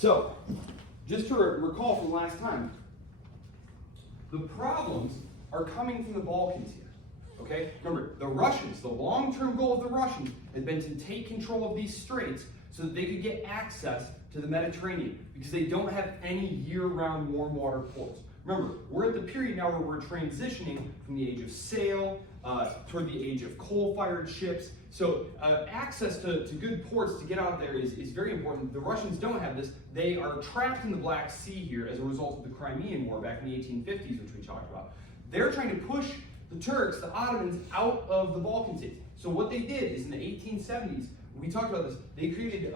So, just to recall from last time, the problems are coming from the Balkans here. Okay? Remember, the Russians, the long-term goal of the Russians had been to take control of these straits so that they could get access to the Mediterranean, because they don't have any year-round warm water ports. Remember, we're at the period now where we're transitioning from the age of sail toward the age of coal-fired ships. So access to good ports to get out there is very important. The Russians don't have this. They are trapped in the Black Sea here as a result of the Crimean War back in the 1850s, which we talked about. They're trying to push the Turks, the Ottomans, out of the Balkan states. So what they did is in the 1870s, we talked about this, they created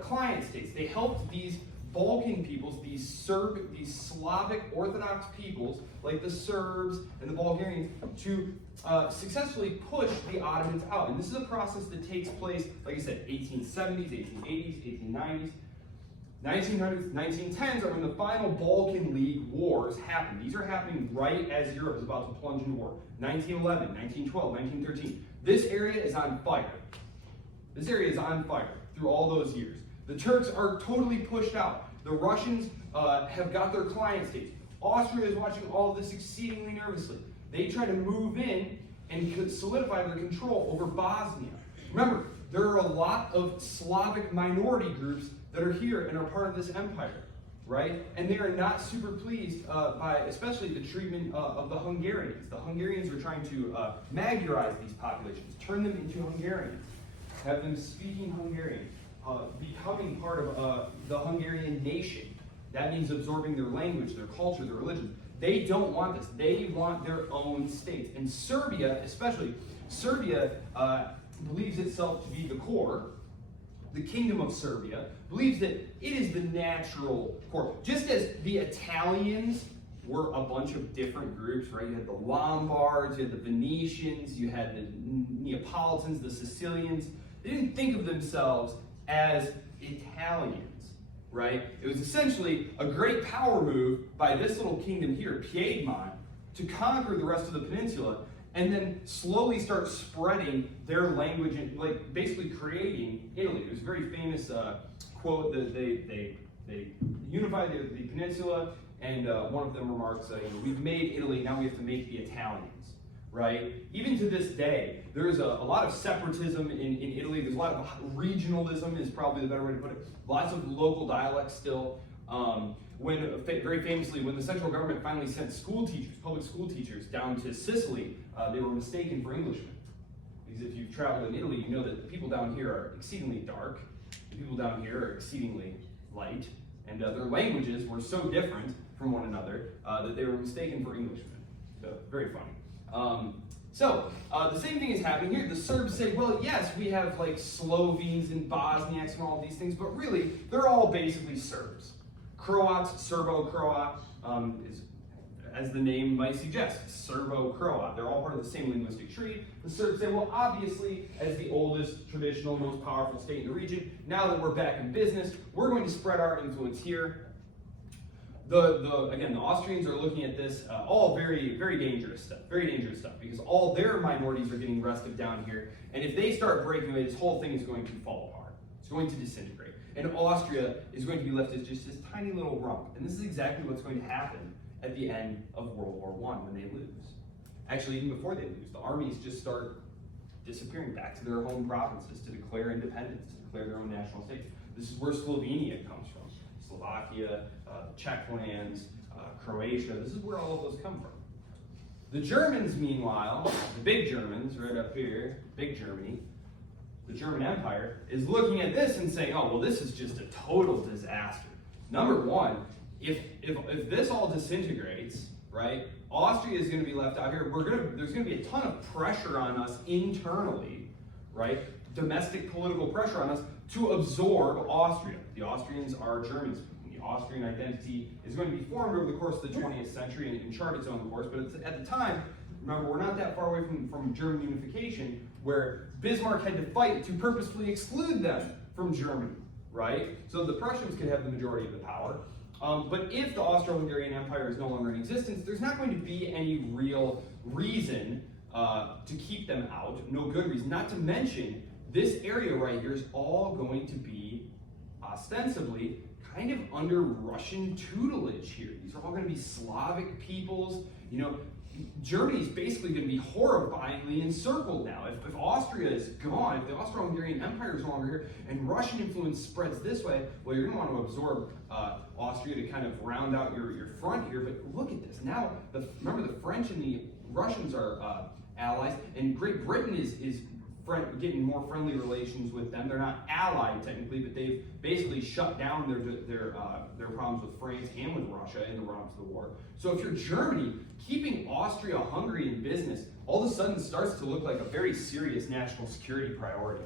client states. They helped these Balkan peoples, these Slavic Orthodox peoples, like the Serbs and the Bulgarians, to successfully push the Ottomans out. And this is a process that takes place, like I said, 1870s, 1880s, 1890s. 1900s, 1910s are when the final Balkan League wars happen. These are happening right as Europe is about to plunge into war. 1911, 1912, 1913. This area is on fire. This area is on fire through all those years. The Turks are totally pushed out. The Russians have got their client states. Austria is watching all of this exceedingly nervously. They try to move in and solidify their control over Bosnia. Remember, there are a lot of Slavic minority groups that are here and are part of this empire, right? And they are not super pleased by, especially the treatment of the Hungarians. The Hungarians are trying to Magyarize these populations, turn them into Hungarians, have them speaking Hungarian, becoming part of the Hungarian nation. That means absorbing their language, their culture, their religion. They don't want this. They want their own states. And Serbia, especially, Serbia believes itself to be the core. The Kingdom of Serbia believes that it is the natural core. Just as the Italians were a bunch of different groups, right? You had the Lombards, you had the Venetians, you had the Neapolitans, the Sicilians. They didn't think of themselves as Italians, right? It was essentially a great power move by this little kingdom here, Piedmont, to conquer the rest of the peninsula and then slowly start spreading their language and like basically creating Italy. It was a very famous quote that they unified the peninsula, and one of them remarks, we've made Italy, now we have to make the Italians, right? Even to this day, there's a lot of separatism in Italy. There's a lot of regionalism is probably the better way to put it. Lots of local dialects still. Very famously, when the central government finally sent school teachers, public school teachers, down to Sicily, they were mistaken for Englishmen. Because if you've traveled in Italy, you know that the people down here are exceedingly dark, the people down here are exceedingly light, and their languages were so different from one another that they were mistaken for Englishmen. So, very funny. The same thing is happening here. The Serbs say, well, yes, we have like Slovenes and Bosniaks and all of these things, but really, they're all basically Serbs. Croats, Serbo-Croat, is, as the name might suggest, Serbo-Croat. They're all part of the same linguistic tree. The Serbs say, well, obviously, as the oldest, traditional, most powerful state in the region, now that we're back in business, we're going to spread our influence here. Again, the Austrians are looking at this all very, very dangerous stuff, because all their minorities are getting restive down here, and if they start breaking away, this whole thing is going to fall apart. It's going to disintegrate. And Austria is going to be left as just this tiny little rump. And this is exactly what's going to happen at the end of World War I when they lose. Actually, even before they lose, the armies just start disappearing back to their home provinces to declare independence, to declare their own national states. This is where Slovenia comes from. Slovakia, Czech lands, Croatia. This is where all of those come from. The Germans, meanwhile, the big Germans, right up here, big Germany, the German Empire, is looking at this and saying, oh, well, this is just a total disaster. Number one, if this all disintegrates, right, Austria is going to be left out here. There's going to be a ton of pressure on us internally, right, domestic political pressure on us to absorb Austria. The Austrians are Germans. The Austrian identity is going to be formed over the course of the 20th century and chart its own course, but at the time, remember, we're not that far away from German unification, where Bismarck had to fight to purposefully exclude them from Germany, right? So the Prussians could have the majority of the power. But if the Austro-Hungarian Empire is no longer in existence, there's not going to be any real reason to keep them out, no good reason. Not to mention, this area right here is all going to be ostensibly kind of under Russian tutelage here. These are all going to be Slavic peoples. You know, Germany's basically going to be horrifyingly encircled now. If Austria is gone, if the Austro-Hungarian Empire is no longer here, and Russian influence spreads this way, well, you're going to want to absorb Austria to kind of round out your front here. But look at this. Now, remember the French and the Russians are allies, and Great Britain is getting more friendly relations with them. They're not allied technically, but they've basically shut down their problems with France and with Russia in the run-up to the war. So if you're Germany, keeping Austria-Hungary in business all of a sudden starts to look like a very serious national security priority,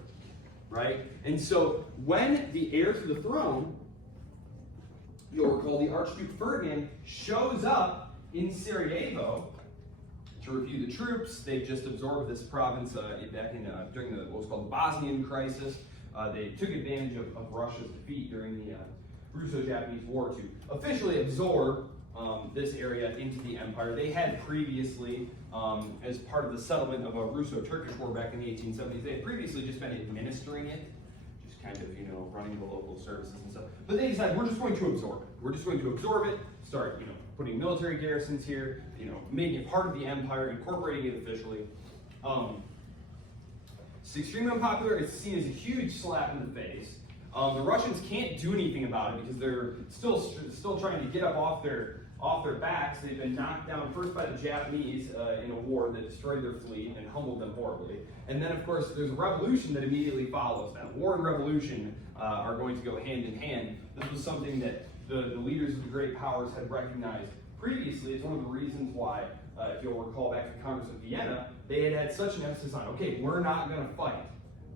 right? And so when the heir to the throne, you'll recall the Archduke Ferdinand, shows up in Sarajevo to review the troops. They've just absorbed this province back in during what was called the Bosnian crisis. They took advantage of Russia's defeat during the Russo-Japanese War to officially absorb this area into the empire. They had previously, as part of the settlement of a Russo-Turkish war back in the 1870s, they had previously just been administering it, just kind of, you know, running the local services and stuff. But they decided, we're just going to absorb it. We're just going to absorb it, start, you know, putting military garrisons here, you know, making it part of the empire, incorporating it officially. It's extremely unpopular. It's seen as a huge slap in the face. The Russians can't do anything about it because they're still trying to get up off their backs. They've been knocked down first by the Japanese in a war that destroyed their fleet and humbled them horribly. And then, of course, there's a revolution that immediately follows that. War and revolution are going to go hand in hand. This was something that the leaders of the great powers had recognized previously. It's one of the reasons why, if you'll recall back to the Congress of Vienna, they had such an emphasis on, okay, we're not going to fight.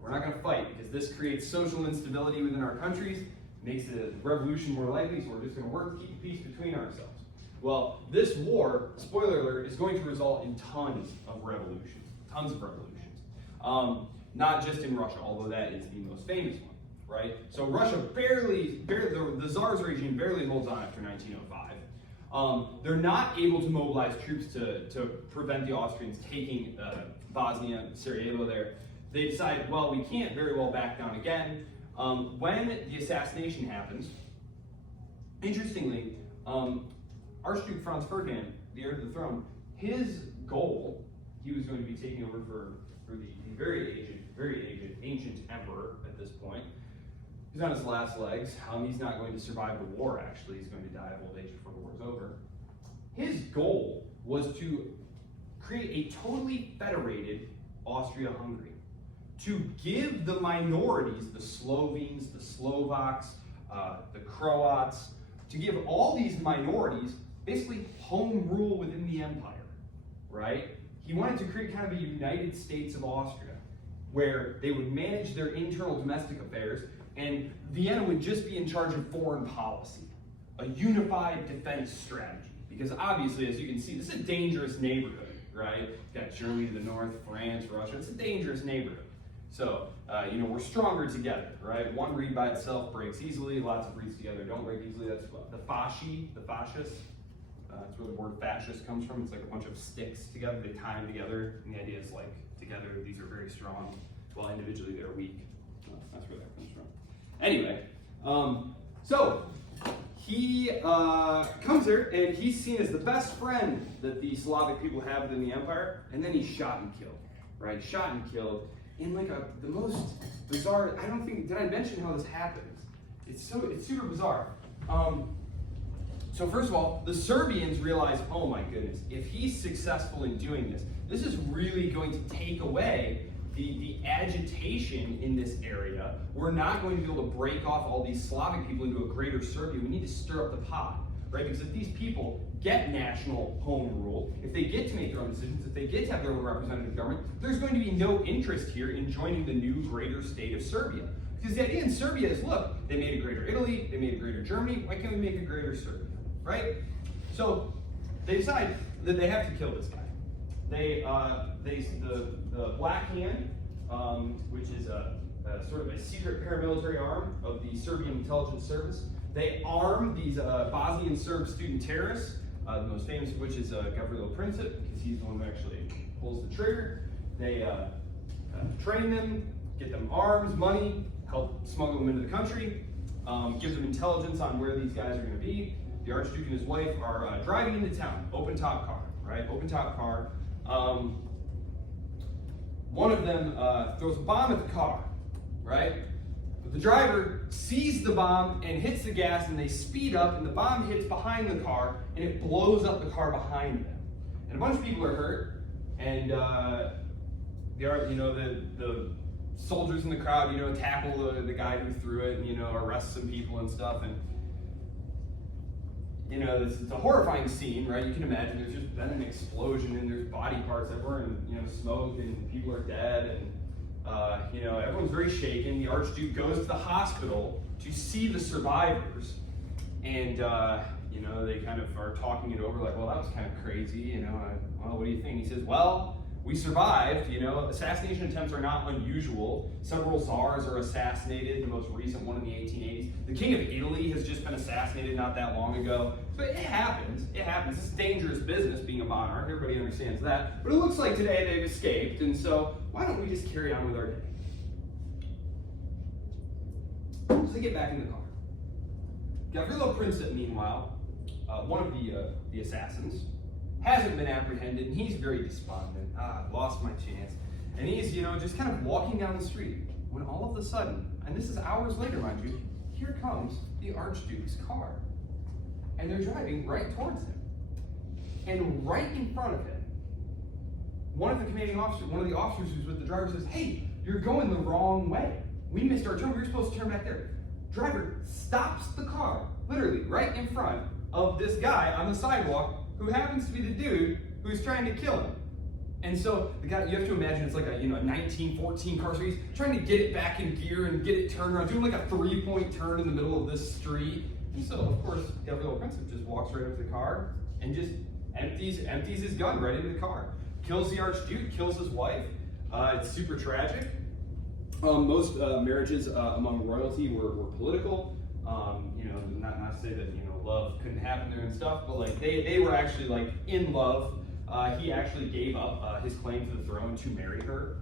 We're not going to fight because this creates social instability within our countries, makes the revolution more likely, so we're just going to work to keep peace between ourselves. Well, this war, spoiler alert, is going to result in tons of revolutions. Not just in Russia, although that is the most famous one, right? So Russia barely the Tsar's regime barely holds on after 1905. They're not able to mobilize troops to prevent the Austrians taking Bosnia, Sarajevo there. They decide, well, we can't very well back down again. When the assassination happens, interestingly, Archduke Franz Ferdinand, the heir to the throne, his goal, he was going to be taking over for the very aged, ancient emperor at this point. He's on his last legs. He's not going to survive the war, actually. He's going to die of old age before the war's over. His goal was to create a totally federated Austria-Hungary, to give the minorities, the Slovenes, the Slovaks, the Croats, to give all these minorities basically home rule within the empire, right? He wanted to create kind of a United States of Austria, where they would manage their internal domestic affairs, and Vienna would just be in charge of foreign policy, a unified defense strategy. Because obviously, as you can see, this is a dangerous neighborhood, right? You've got Germany to the north, France, Russia. It's a dangerous neighborhood. So, you know, we're stronger together, right? One reed by itself breaks easily. Lots of reeds together don't break easily. That's the fascists. That's where the word fascist comes from. It's like a bunch of sticks together. They tie them together. And the idea is like, together, these are very strong. While individually, they're weak. That's where that comes from. Anyway, so he comes here, and he's seen as the best friend that the Slavic people have within the empire. And then he's shot and killed, right? Shot and killed. In like the most bizarre, did I mention how this happens? It's super bizarre. So first of all, the Serbians realize, oh my goodness, if he's successful in doing this, this is really going to take away the agitation in this area. We're not going to be able to break off all these Slavic people into a greater Serbia. We need to stir up the pot, right? Because if these people get national home rule, if they get to make their own decisions, if they get to have their own representative government, there's going to be no interest here in joining the new greater state of Serbia. Because the idea in Serbia is, look, they made a greater Italy, they made a grerer Germany, why can't we make a greater Serbia, right? So they decide that they have to kill this guy. The Black Hand, which is a sort of a secret paramilitary arm of the Serbian intelligence service, they arm these Bosnian Serb student terrorists, the most famous of which is Gavrilo Princip, because he's the one who actually pulls the trigger. They train them, get them arms, money, help smuggle them into the country. gives them intelligence on where these guys are going to be. The Archduke and his wife are driving into town, open top car, right? Open top car. One of them throws a bomb at the car, right? But the driver sees the bomb and hits the gas, and they speed up, and the bomb hits behind the car, and it blows up the car behind them. And a bunch of people are hurt, and the soldiers in the crowd, tackle the guy who threw it, and arrest some people and stuff. And it's a horrifying scene, right? You can imagine there's just been an explosion, and there's body parts everywhere, and smoke, and people are dead, and everyone's very shaken. The Archduke goes to the hospital to see the survivors, and they kind of are talking it over, like, well, that was kind of crazy, well, what do you think? He says, well, we survived. Assassination attempts are not unusual. Several czars are assassinated, the most recent one in the 1880s. The King of Italy has just been assassinated not that long ago. So it happens. It happens. It's dangerous business being a monarch. Everybody understands that. But it looks like today they've escaped, and so why don't we just carry on with our day? So they get back in the car. Gavrilo Princip, meanwhile, one of the assassins, hasn't been apprehended, and he's very despondent. Lost my chance. And he's, just kind of walking down the street, when all of a sudden, and this is hours later, mind you, here comes the Archduke's car. And they're driving right towards him. And right in front of him, one of the officers who's with the driver says, hey, you're going the wrong way. We missed our turn. We were supposed to turn back there. Driver stops the car, literally right in front of this guy on the sidewalk, who happens to be the dude who's trying to kill him. And so the guy, you have to imagine it's like a 1914 car, so he's trying to get it back in gear and get it turned around, doing like a 3-point turn in the middle of this street. And so, of course, Gavrilo Princip just walks right up to the car and just empties his gun right into the car. Kills the Archduke, kills his wife. It's super tragic. Most marriages among royalty were political. Not to say that love couldn't happen there and stuff, but like they were actually like in love. He actually gave up his claim to the throne to marry her.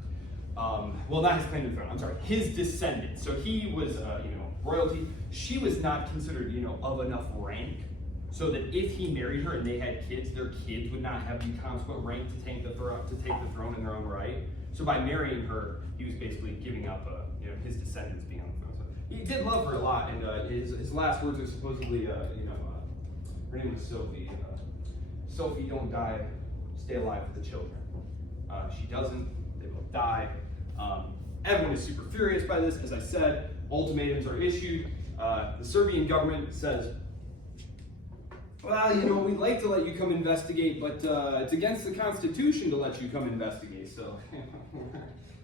Well, not his claim to the throne. I'm sorry, his descendant. So he was royalty. She was not considered of enough rank, so that if he married her and they had kids, their kids would not have the consequent rank to take the throne in their own right. So by marrying her, he was basically giving up his descendants being on the throne. So he did love her a lot, and his last words are supposedly her name was Sophie. Sophie, don't die, stay alive for the children. She doesn't, they both die. Everyone is super furious by this. As I said, ultimatums are issued. The Serbian government says, well, we'd like to let you come investigate, but it's against the Constitution to let you come investigate, so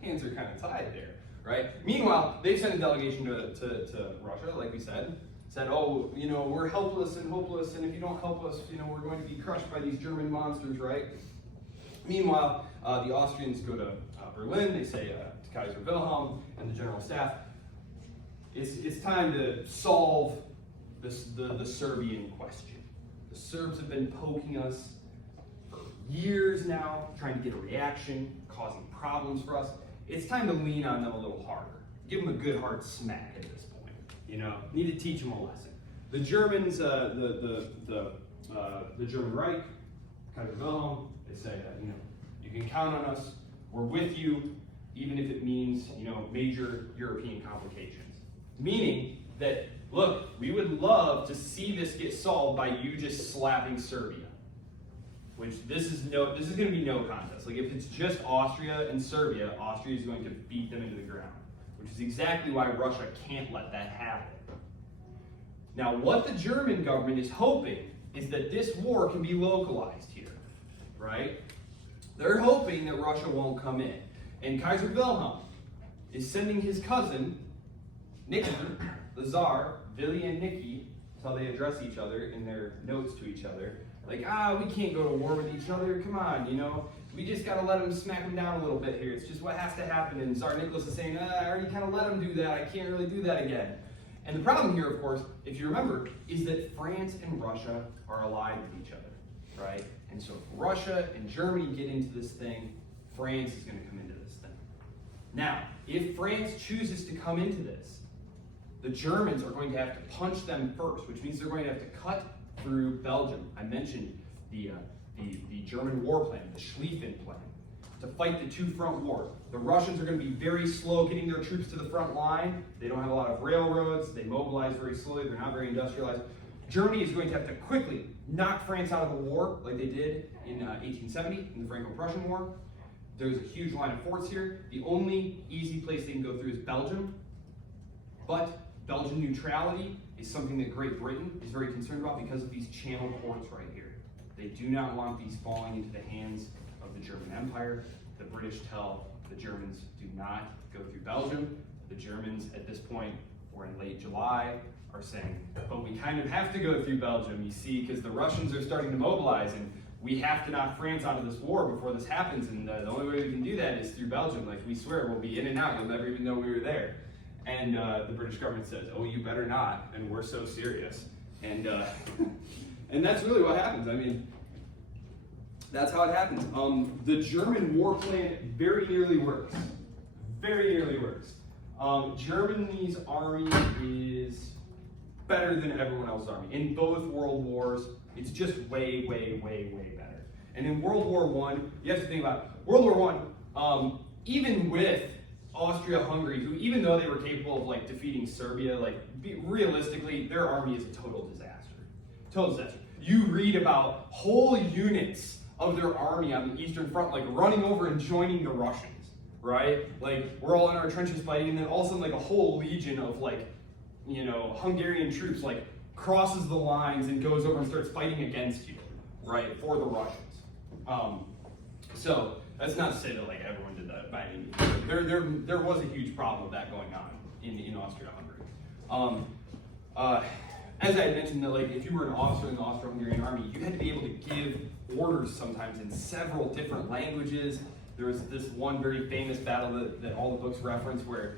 hands are kind of tied there, right? Meanwhile, they sent a delegation to Russia, like we said, oh, we're helpless and hopeless, and if you don't help us, we're going to be crushed by these German monsters, right? Meanwhile, the Austrians go to Berlin. They say to Kaiser Wilhelm and the general staff, it's time to solve the Serbian question. The Serbs have been poking us for years now, trying to get a reaction, causing problems for us. It's time to lean on them a little harder. Give them a good hard smack at this point. Need to teach them a lesson. The Germans, the German Reich, Kaiser Wilhelm, they say that you can count on us. We're with you, even if it means major European complications. Meaning that, look, we would love to see this get solved by you just slapping Serbia. Which this is going to be no contest. Like if it's just Austria and Serbia, Austria is going to beat them into the ground. Which is exactly why Russia can't let that happen. Now, what the German government is hoping is that this war can be localized here, right? They're hoping that Russia won't come in. And Kaiser Wilhelm is sending his cousin, Nicky, the Tsar, Willy and Nicky, that's how they address each other in their notes to each other. Like, we can't go to war with each other, come on, we just gotta let them smack them down a little bit here. It's just what has to happen. And Tsar Nicholas is saying, I already kind of let them do that, I can't really do that again. And the problem here, of course, if you remember, is that France and Russia are allied with each other, right? And so if Russia and Germany get into this thing, France is gonna come into this thing. Now, if France chooses to come into this, the Germans are going to have to punch them first, which means they're going to have to cut through Belgium. I mentioned the German war plan, the Schlieffen plan, to fight the two-front war. The Russians are going to be very slow getting their troops to the front line. They don't have a lot of railroads. They mobilize very slowly. They're not very industrialized. Germany is going to have to quickly knock France out of the war like they did in 1870 in the Franco-Prussian War. There's a huge line of forts here. The only easy place they can go through is Belgium. But Belgian neutrality is something that Great Britain is very concerned about because of these channel ports right here. They do not want these falling into the hands of the German Empire. The British tell the Germans do not go through Belgium. The Germans at this point, we're in late July, are saying, but we kind of have to go through Belgium, you see, because the Russians are starting to mobilize and we have to knock France out of this war before this happens, and the only way we can do that is through Belgium. Like, we swear we'll be in and out, you'll never even know we were there. And the British government says, oh, you better not, and we're so serious. And and that's really what happens. I mean, that's how it happens. The German war plan very nearly works. Very nearly works. Germany's army is better than everyone else's army. In both world wars, it's just way, way, way, way better. And in World War I, you have to think about World War I, even with Austria-Hungary, who even though they were capable of like defeating Serbia, like realistically, their army is a total disaster. Total disaster. You read about whole units of their army on the Eastern Front like running over and joining the Russians, right? Like, we're all in our trenches fighting, and then all of a sudden like a whole legion of like, you know, Hungarian troops like crosses the lines and goes over and starts fighting against you, right, for the Russians. So that's not to say that like everyone did that by any means. There was a huge problem with that going on in Austria-Hungary. As I had mentioned, that like if you were an officer in the Austro-Hungarian army, you had to be able to give orders sometimes in several different languages. There was this one very famous battle that all the books reference where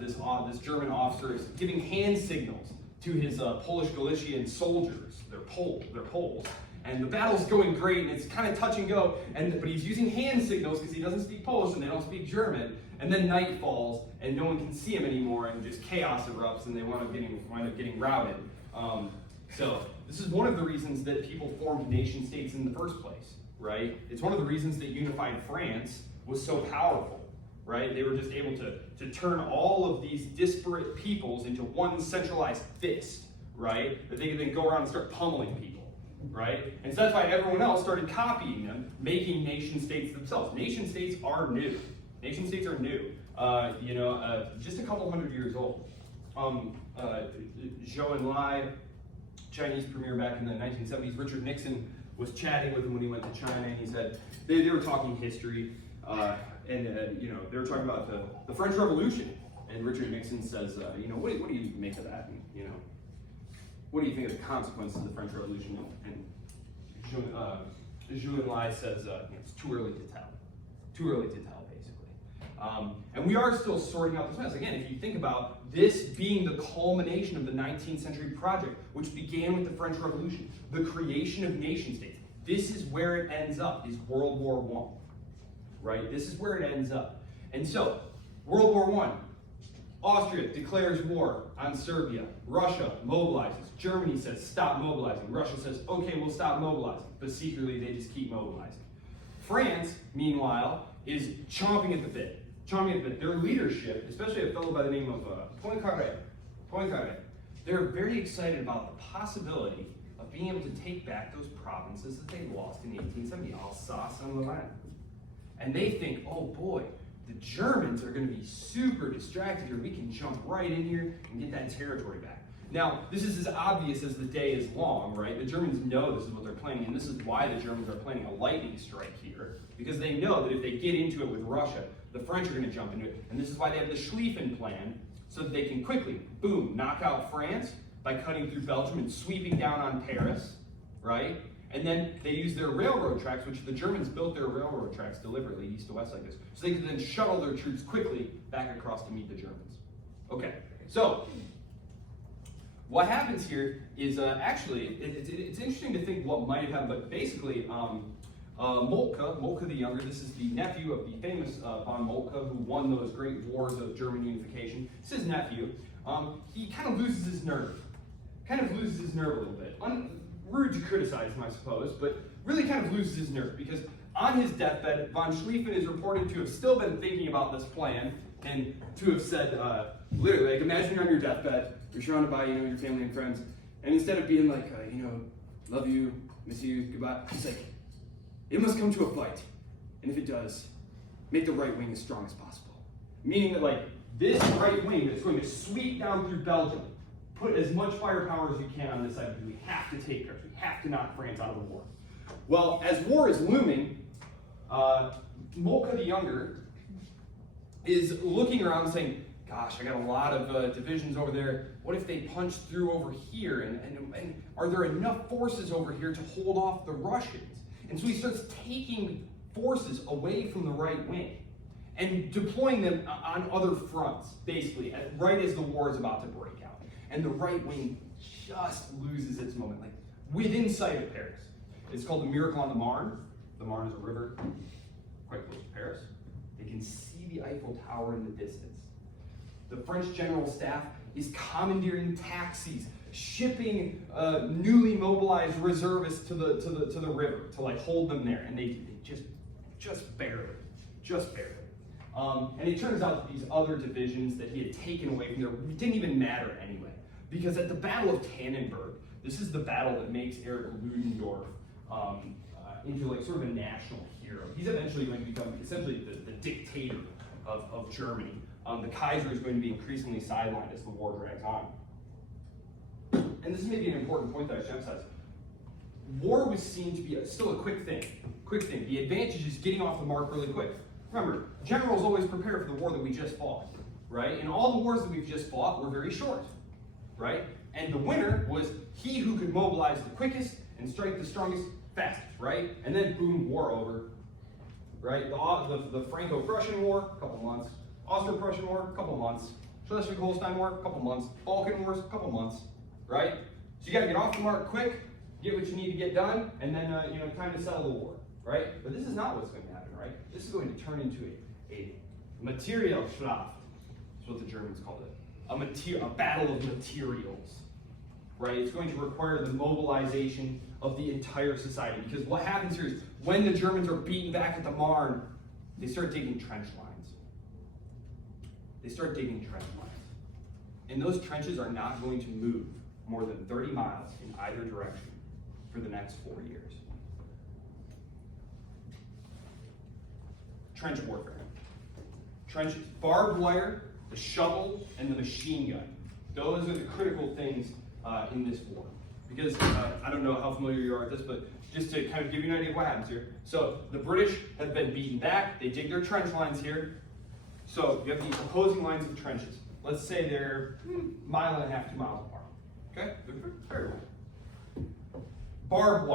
this German officer is giving hand signals to his Polish-Galician soldiers. They're Poles. And the battle's going great, and it's kind of touch and go, but he's using hand signals because he doesn't speak Polish and they don't speak German. And then night falls, and no one can see him anymore, and just chaos erupts, and they wind up getting routed. So this is one of the reasons that people formed nation states in the first place, right? It's one of the reasons that unified France was so powerful, right? They were just able to turn all of these disparate peoples into one centralized fist, right? That they could then go around and start pummeling people, right? And so that's why everyone else started copying them, making nation states themselves. Nation states are new. Nation states are new. Just a couple hundred years old. Zhou Enlai, Chinese premier back in the 1970s, Richard Nixon was chatting with him when he went to China, and he said, they were talking history, they were talking about the French Revolution, and Richard Nixon says, what do you make of that? And, what do you think of the consequences of the French Revolution? And Zhou Enlai says, it's too early to tell. Too early to tell, basically. And we are still sorting out this mess. Again, if you think about this being the culmination of the 19th century project, which began with the French Revolution, the creation of nation states, this is where it ends up, is World War I, right? This is where it ends up. And so, World War I, Austria declares war on Serbia. Russia mobilizes. Germany says, stop mobilizing. Russia says, okay, we'll stop mobilizing. But secretly, they just keep mobilizing. France, meanwhile, is chomping at the bit. Their leadership, especially a fellow by the name of Poincaré, they're very excited about the possibility of being able to take back those provinces that they lost in 1870, Alsace and Lorraine. And they think, oh boy, the Germans are going to be super distracted here. We can jump right in here and get that territory back. Now, this is as obvious as the day is long, right? The Germans know this is what they're planning, and this is why the Germans are planning a lightning strike here, because they know that if they get into it with Russia, the French are going to jump into it, and this is why they have the Schlieffen plan, so that they can quickly, boom, knock out France by cutting through Belgium and sweeping down on Paris, right? And then they use their railroad tracks, which the Germans built their railroad tracks deliberately east to west like this, so they could then shuttle their troops quickly back across to meet the Germans. Okay, so what happens here is actually, it's interesting to think what might have happened, but basically, Moltke the Younger, this is the nephew of the famous von Moltke, who won those great wars of German unification. It's his nephew. he kind of loses his nerve. A little bit. Rude to criticize him, I suppose, but really kind of loses his nerve because on his deathbed, von Schlieffen is reported to have still been thinking about this plan and to have said, literally, like, imagine you're on your deathbed, you're surrounded by, your family and friends, and instead of being like, love you, miss you, goodbye, he's like, it must come to a fight, and if it does, make the right wing as strong as possible. Meaning that, like, this right wing that's going to sweep down through Belgium, put as much firepower as you can on this side because we have to take Paris. We have to knock France out of the war. Well, as war is looming, Moltke the Younger is looking around saying, gosh, I got a lot of divisions over there. What if they punch through over here? And are there enough forces over here to hold off the Russians? And so he starts taking forces away from the right wing and deploying them on other fronts, basically, right as the war is about to break out. And the right wing just loses its moment, like within sight of Paris. It's called the Miracle on the Marne. The Marne is a river quite close to Paris. They can see the Eiffel Tower in the distance. The French general staff is commandeering taxis, shipping newly mobilized reservists to the river to like hold them there, and they just barely. And it turns out that these other divisions that he had taken away from there didn't even matter anyway. Because at the Battle of Tannenberg, this is the battle that makes Erich Ludendorff into like sort of a national hero. He's eventually going to become essentially the dictator of Germany. The Kaiser is going to be increasingly sidelined as the war drags on. And this is maybe an important point that I should emphasize. War was seen to be still a quick thing. The advantage is getting off the mark really quick. Remember, generals always prepare for the war that we just fought, right? And all the wars that we've just fought were very short, right? And the winner was he who could mobilize the quickest and strike the strongest fastest, right? And then boom, war over, right? The Franco-Prussian War, a couple months. Austro-Prussian War, a couple months. Schleswig-Holstein War, a couple months. Balkan Wars, a couple months, right? So you got to get off the mark quick, get what you need to get done, and then time to settle the war, right? But this is not what's going to happen, right? This is going to turn into a Materialschlacht. That's what the Germans called it. A battle of materials, right? It's going to require the mobilization of the entire society, because what happens here is when the Germans are beaten back at the Marne, they start digging trench lines. And those trenches are not going to move more than 30 miles in either direction for the next 4 years. Trench warfare. Trenches, barbed wire, the shovel, and the machine gun. Those are the critical things in this war. Because I don't know how familiar you are with this, but just to kind of give you an idea of what happens here. So the British have been beaten back. They dig their trench lines here. So you have these opposing lines of trenches. Let's say they're 1.5 miles, 2 miles apart. Okay? They're very long. Barbed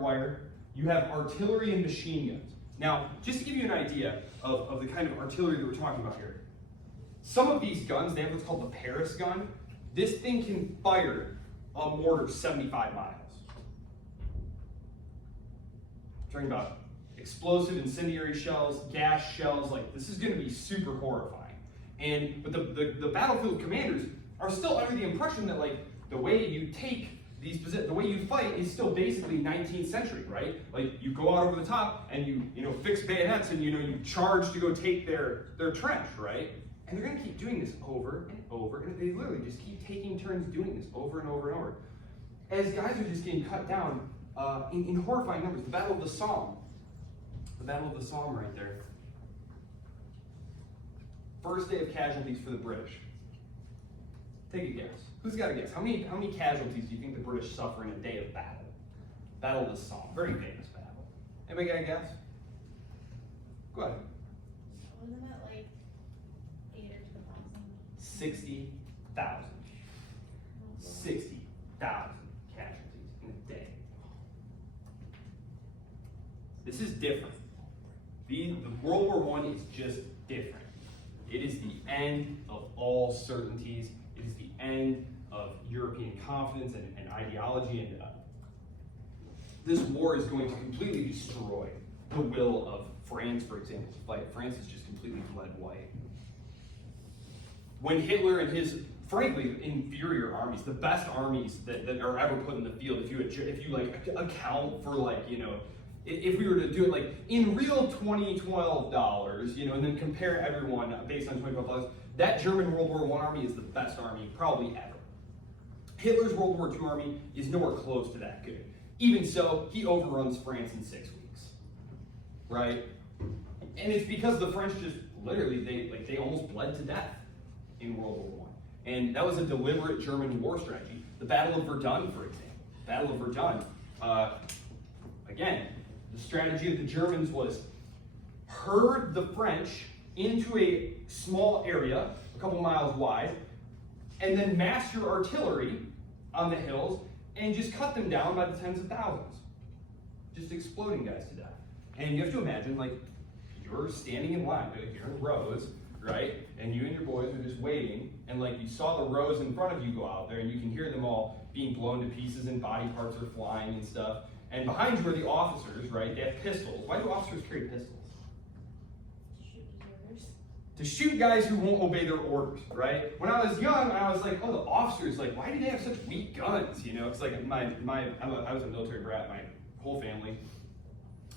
wire. You have artillery and machine guns. Now, just to give you an idea of the kind of artillery that we're talking about here. Some of these guns, they have what's called the Paris gun. This thing can fire a mortar 75 miles. We're talking about explosive incendiary shells, gas shells, like this is going to be super horrifying. But the battlefield commanders are still under the impression that like the way you take these positions, the way you fight is still basically 19th century, right? Like you go out over the top and you fix bayonets and you charge to go take their trench, right? And they're going to keep doing this over and over, and they literally just keep taking turns doing this over and over and over. As guys are just getting cut down in horrifying numbers. The Battle of the Somme right there. First day of casualties for the British. Take a guess. Who's got a guess? How many casualties do you think the British suffer in a day of battle? Battle of the Somme. Very famous battle. Anybody got a guess? Go ahead. Wasn't it like 8 or 2,000? 60,000. 60,000 casualties in a day. This is different. The World War I is just different. It is the end of all certainties. It is the end of European confidence and ideology. And this war is going to completely destroy the will of France, for example, to fight. France is just completely bled white. when Hitler and his, frankly, inferior armies, the best armies that are ever put in the field, if you like account for like, you know, if we were to do it like in real 2012 dollars, you know, and then compare everyone based on 2012 dollars, that German World War I army is the best army probably ever. Hitler's World War II army is nowhere close to that good. Even so, he overruns France in 6 weeks, right? And it's because the French just literally, they almost bled to death in World War I. And that was a deliberate German war strategy. The Battle of Verdun, for example. Battle of Verdun, again, the strategy of the Germans was herd the French into a small area, a couple miles wide, and then mass your artillery on the hills and just cut them down by the tens of thousands. Just exploding guys to death. And you have to imagine, like, you're standing in line, like you're in rows, right? And you and your boys are just waiting, and like you saw the rows in front of you go out there, and you can hear them all being blown to pieces and body parts are flying and stuff. And behind you are the officers, right? They have pistols. Why do officers carry pistols? Shoot deserters. To shoot guys who won't obey their orders, right? When I was young, I was like, oh, the officers, like, why do they have such weak guns? You know, it's like I was a military brat, my whole family.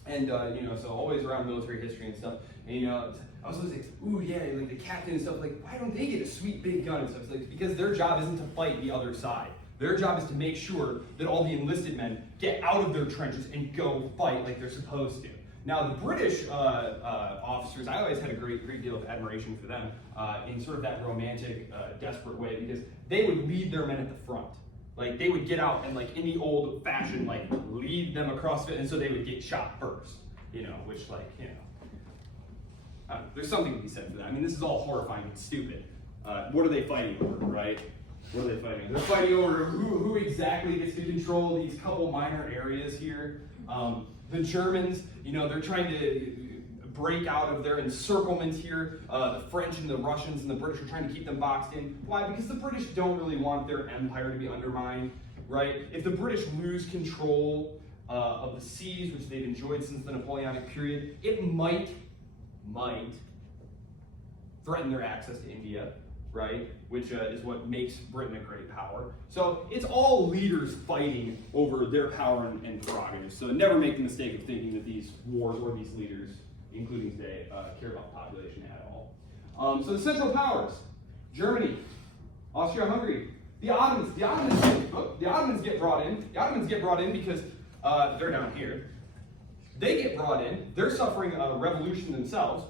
And, you know, so always around military history and stuff. And, you know, I was always like, ooh, yeah, like the captain and stuff, like, why don't they get a sweet big gun and stuff? It's like, because their job isn't to fight the other side. Their job is to make sure that all the enlisted men get out of their trenches and go fight like they're supposed to. Now, the British officers, I always had a great deal of admiration for them in sort of that romantic, desperate way, because they would lead their men at the front. Like, they would get out and, like, in the old fashioned, like, lead them across it, and so they would get shot first, you know, which, like, you know, there's something to be said for that. I mean, this is all horrifying and stupid. What are they fighting over, right? What are they fighting? They're fighting over who exactly gets to control these couple minor areas here. The Germans, you know, they're trying to break out of their encirclement here. The French and the Russians and the British are trying to keep them boxed in. Why? Because the British don't really want their empire to be undermined, right? If the British lose control of the seas, which they've enjoyed since the Napoleonic period, it might threaten their access to India, right? Which is what makes Britain a great power. So it's all leaders fighting over their power and prerogatives. So never make the mistake of thinking that these wars or these leaders, including today, care about the population at all. So the Central Powers, Germany, Austria-Hungary, the Ottomans. The Ottomans get brought in. The Ottomans get brought in because they're down here. They get brought in. They're suffering a revolution themselves,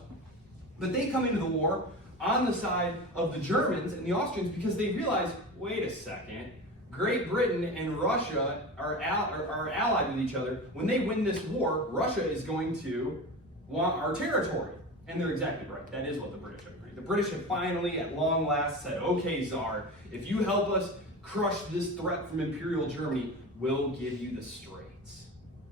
but they come into the war on the side of the Germans and the Austrians because they realize, wait a second, Great Britain and Russia are allied with each other. When they win this war, Russia is going to want our territory. And they're exactly right. That is what the British have agreed. The British have finally, at long last, said, okay, Tsar, if you help us crush this threat from Imperial Germany, we'll give you the Straits.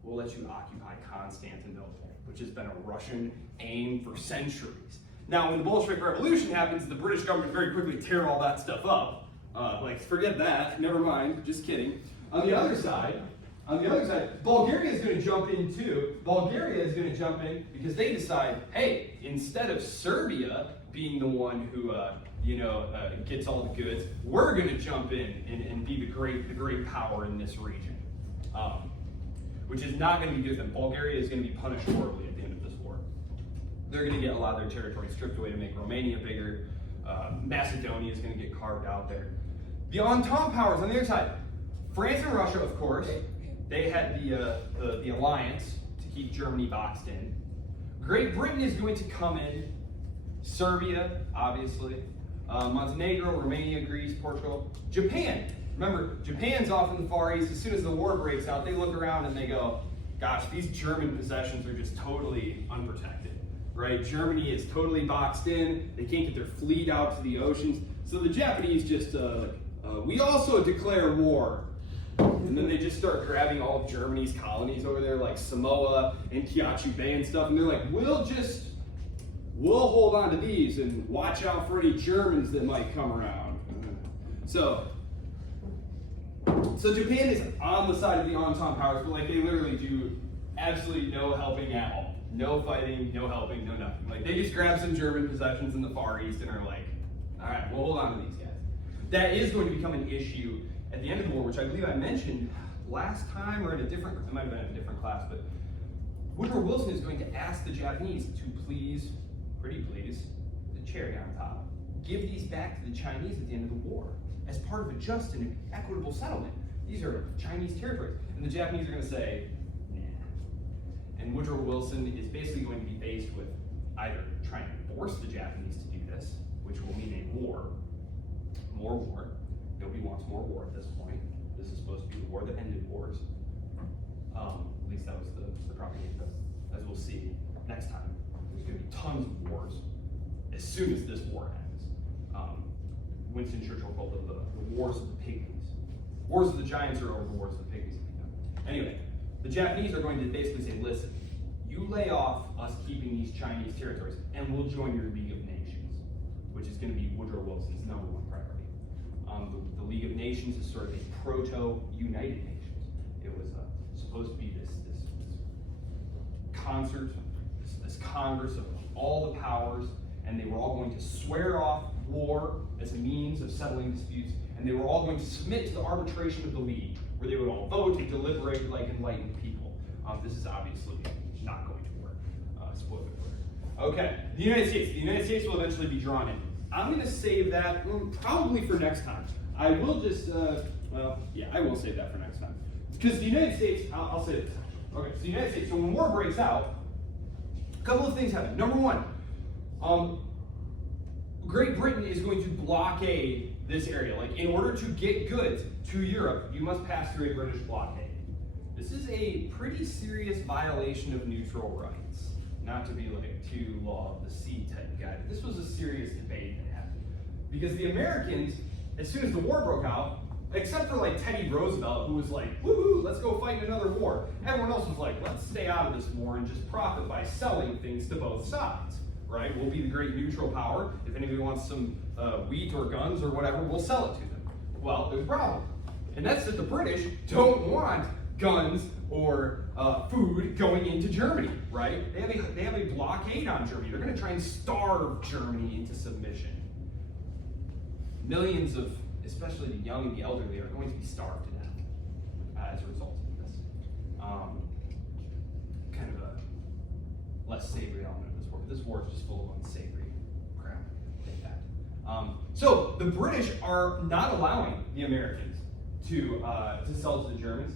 We'll let you occupy Constantinople, which has been a Russian aim for centuries. Now, when the Bolshevik Revolution happens, the British government very quickly tear all that stuff up. Like, forget that, never mind, just kidding. On the other side, Bulgaria is going to jump in too. Bulgaria is going to jump in because they decide, hey, instead of Serbia being the one who, gets all the goods, we're going to jump in and be the great power in this region, which is not going to be good for them. Bulgaria is going to be punished horribly at the end of this war. They're going to get a lot of their territory stripped away to make Romania bigger. Macedonia is going to get carved out there. The Entente powers on the other side, France and Russia, of course, they had the alliance to keep Germany boxed in. Great Britain is going to come in. Serbia, obviously. Montenegro, Romania, Greece, Portugal. Japan. Remember, Japan's off in the Far East. As soon as the war breaks out, they look around and they go, gosh, these German possessions are just totally unprotected, right? Germany is totally boxed in. They can't get their fleet out to the oceans. So the Japanese just, we also declare war. And then they just start grabbing all of Germany's colonies over there, like Samoa and Kyachu Bay and stuff. And they're like, we'll hold on to these and watch out for any Germans that might come around. So Japan is on the side of the Entente powers, but like they literally do absolutely no helping at all. No fighting, no helping, no nothing. Like they just grab some German possessions in the Far East and are like, All right, we'll hold on to these guys. That is going to become an issue at the end of the war, which I believe I mentioned last time or in a different, it might have been in a different class, but Woodrow Wilson is going to ask the Japanese to please, pretty please, the cherry on top, give these back to the Chinese at the end of the war as part of a just and equitable settlement. These are Chinese territories. And the Japanese are going to say, nah. And Woodrow Wilson is basically going to be faced with either trying to force the Japanese to do this, which will mean a war, more war. Nobody wants more war at this point. This is supposed to be the war that ended wars. At least that was the propaganda. As we'll see next time, there's going to be tons of wars as soon as this war ends. Winston Churchill called them the wars of the pygmies. Wars of the giants are over the wars of the pygmies. Anyway, the Japanese are going to basically say, listen, you lay off us keeping these Chinese territories, and we'll join your League of Nations, which is going to be Woodrow Wilson's #1 priority. The League of Nations is sort of a proto-United Nations. It was supposed to be this concert, this Congress of all the powers, and they were all going to swear off war as a means of settling disputes, and they were all going to submit to the arbitration of the League, where they would all vote and deliberate like enlightened people. This is obviously not going to work. Spoiler alert. Okay, the United States. The United States will eventually be drawn in. I'm going to save that probably for next time. I will just, I will save that for next time. Because the United States, I'll say this. Okay, so the United States, so when war breaks out, a couple of things happen. Number one, Great Britain is going to blockade this area. Like, in order to get goods to Europe, you must pass through a British blockade. This is a pretty serious violation of neutral rights. Not to be like too law of the sea type guy, but this was a serious debate that happened. Because the Americans, as soon as the war broke out, except for like Teddy Roosevelt, who was like, woohoo, let's go fight another war. Everyone else was like, let's stay out of this war and just profit by selling things to both sides, right? We'll be the great neutral power. If anybody wants some wheat or guns or whatever, we'll sell it to them. Well, there's a problem. And that's that the British don't want guns or food going into Germany, right? They have a blockade on Germany. They're going to try and starve Germany into submission. Millions of, especially the young and the elderly, are going to be starved to death as a result of this. Kind of a less savory element of this war, but this war is just full of unsavory crap. Take that. So the British are not allowing the Americans to sell to the Germans.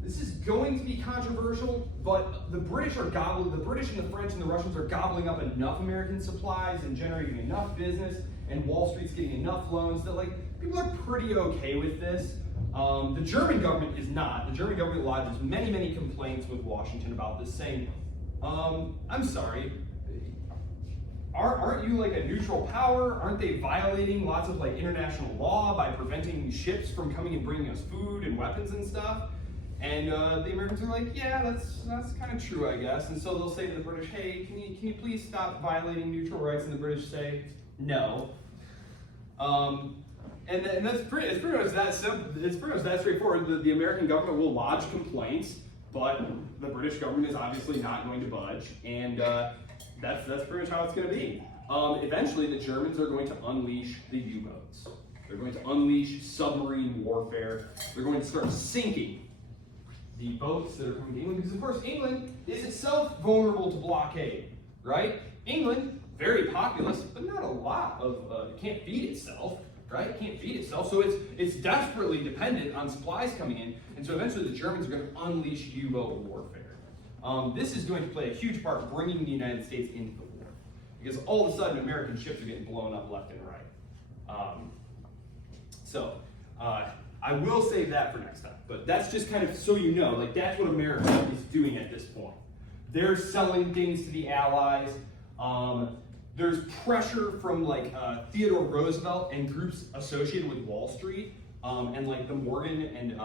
This is going to be controversial, but the British and the French and the Russians are gobbling up enough American supplies and generating enough business, and Wall Street's getting enough loans that like people are pretty okay with this. The German government is not. The German government lodges many complaints with Washington about this, saying, I'm sorry, aren't you like a neutral power? Aren't they violating lots of like international law by preventing ships from coming and bringing us food and weapons and stuff? And the Americans are like, yeah, that's kind of true, I guess. And so they'll say to the British, hey, can you please stop violating neutral rights? And the British say, no. And that's it's pretty much that simple. It's pretty much that straightforward. The American government will lodge complaints, but the British government is obviously not going to budge, and that's pretty much how it's going to be. Eventually, the Germans are going to unleash the U-boats. They're going to unleash submarine warfare. They're going to start sinking the boats that are coming to England, because of course England is itself vulnerable to blockade, right? England, very populous, but not a lot of, it can't feed itself, right? It can't feed itself, so it's desperately dependent on supplies coming in, and so eventually the Germans are going to unleash U-boat warfare. This is going to play a huge part bringing the United States into the war, because all of a sudden American ships are getting blown up left and right. I will save that for next time, but that's just kind of so you know, like that's what America is doing at this point. They're selling things to the Allies. There's pressure from like Theodore Roosevelt and groups associated with Wall Street and like the Morgan and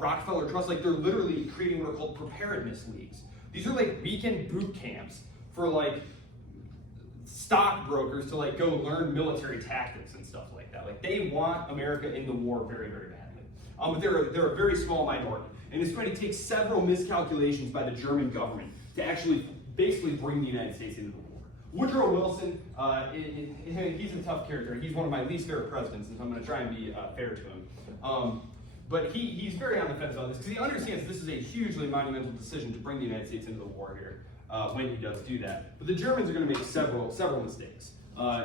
Rockefeller Trust. Like they're literally creating what are called preparedness leagues. These are like weekend boot camps for like stockbrokers to like go learn military tactics and stuff like that. Like they want America in the war very badly. But they're a very small minority, and it's going to take several miscalculations by the German government to actually basically bring the United States into the war. Woodrow Wilson, he's a tough character. He's one of my least favorite presidents, and so I'm going to try and be fair to him. But he's very on the fence about this because he understands this is a hugely monumental decision to bring the United States into the war here when he does do that. But the Germans are going to make several mistakes,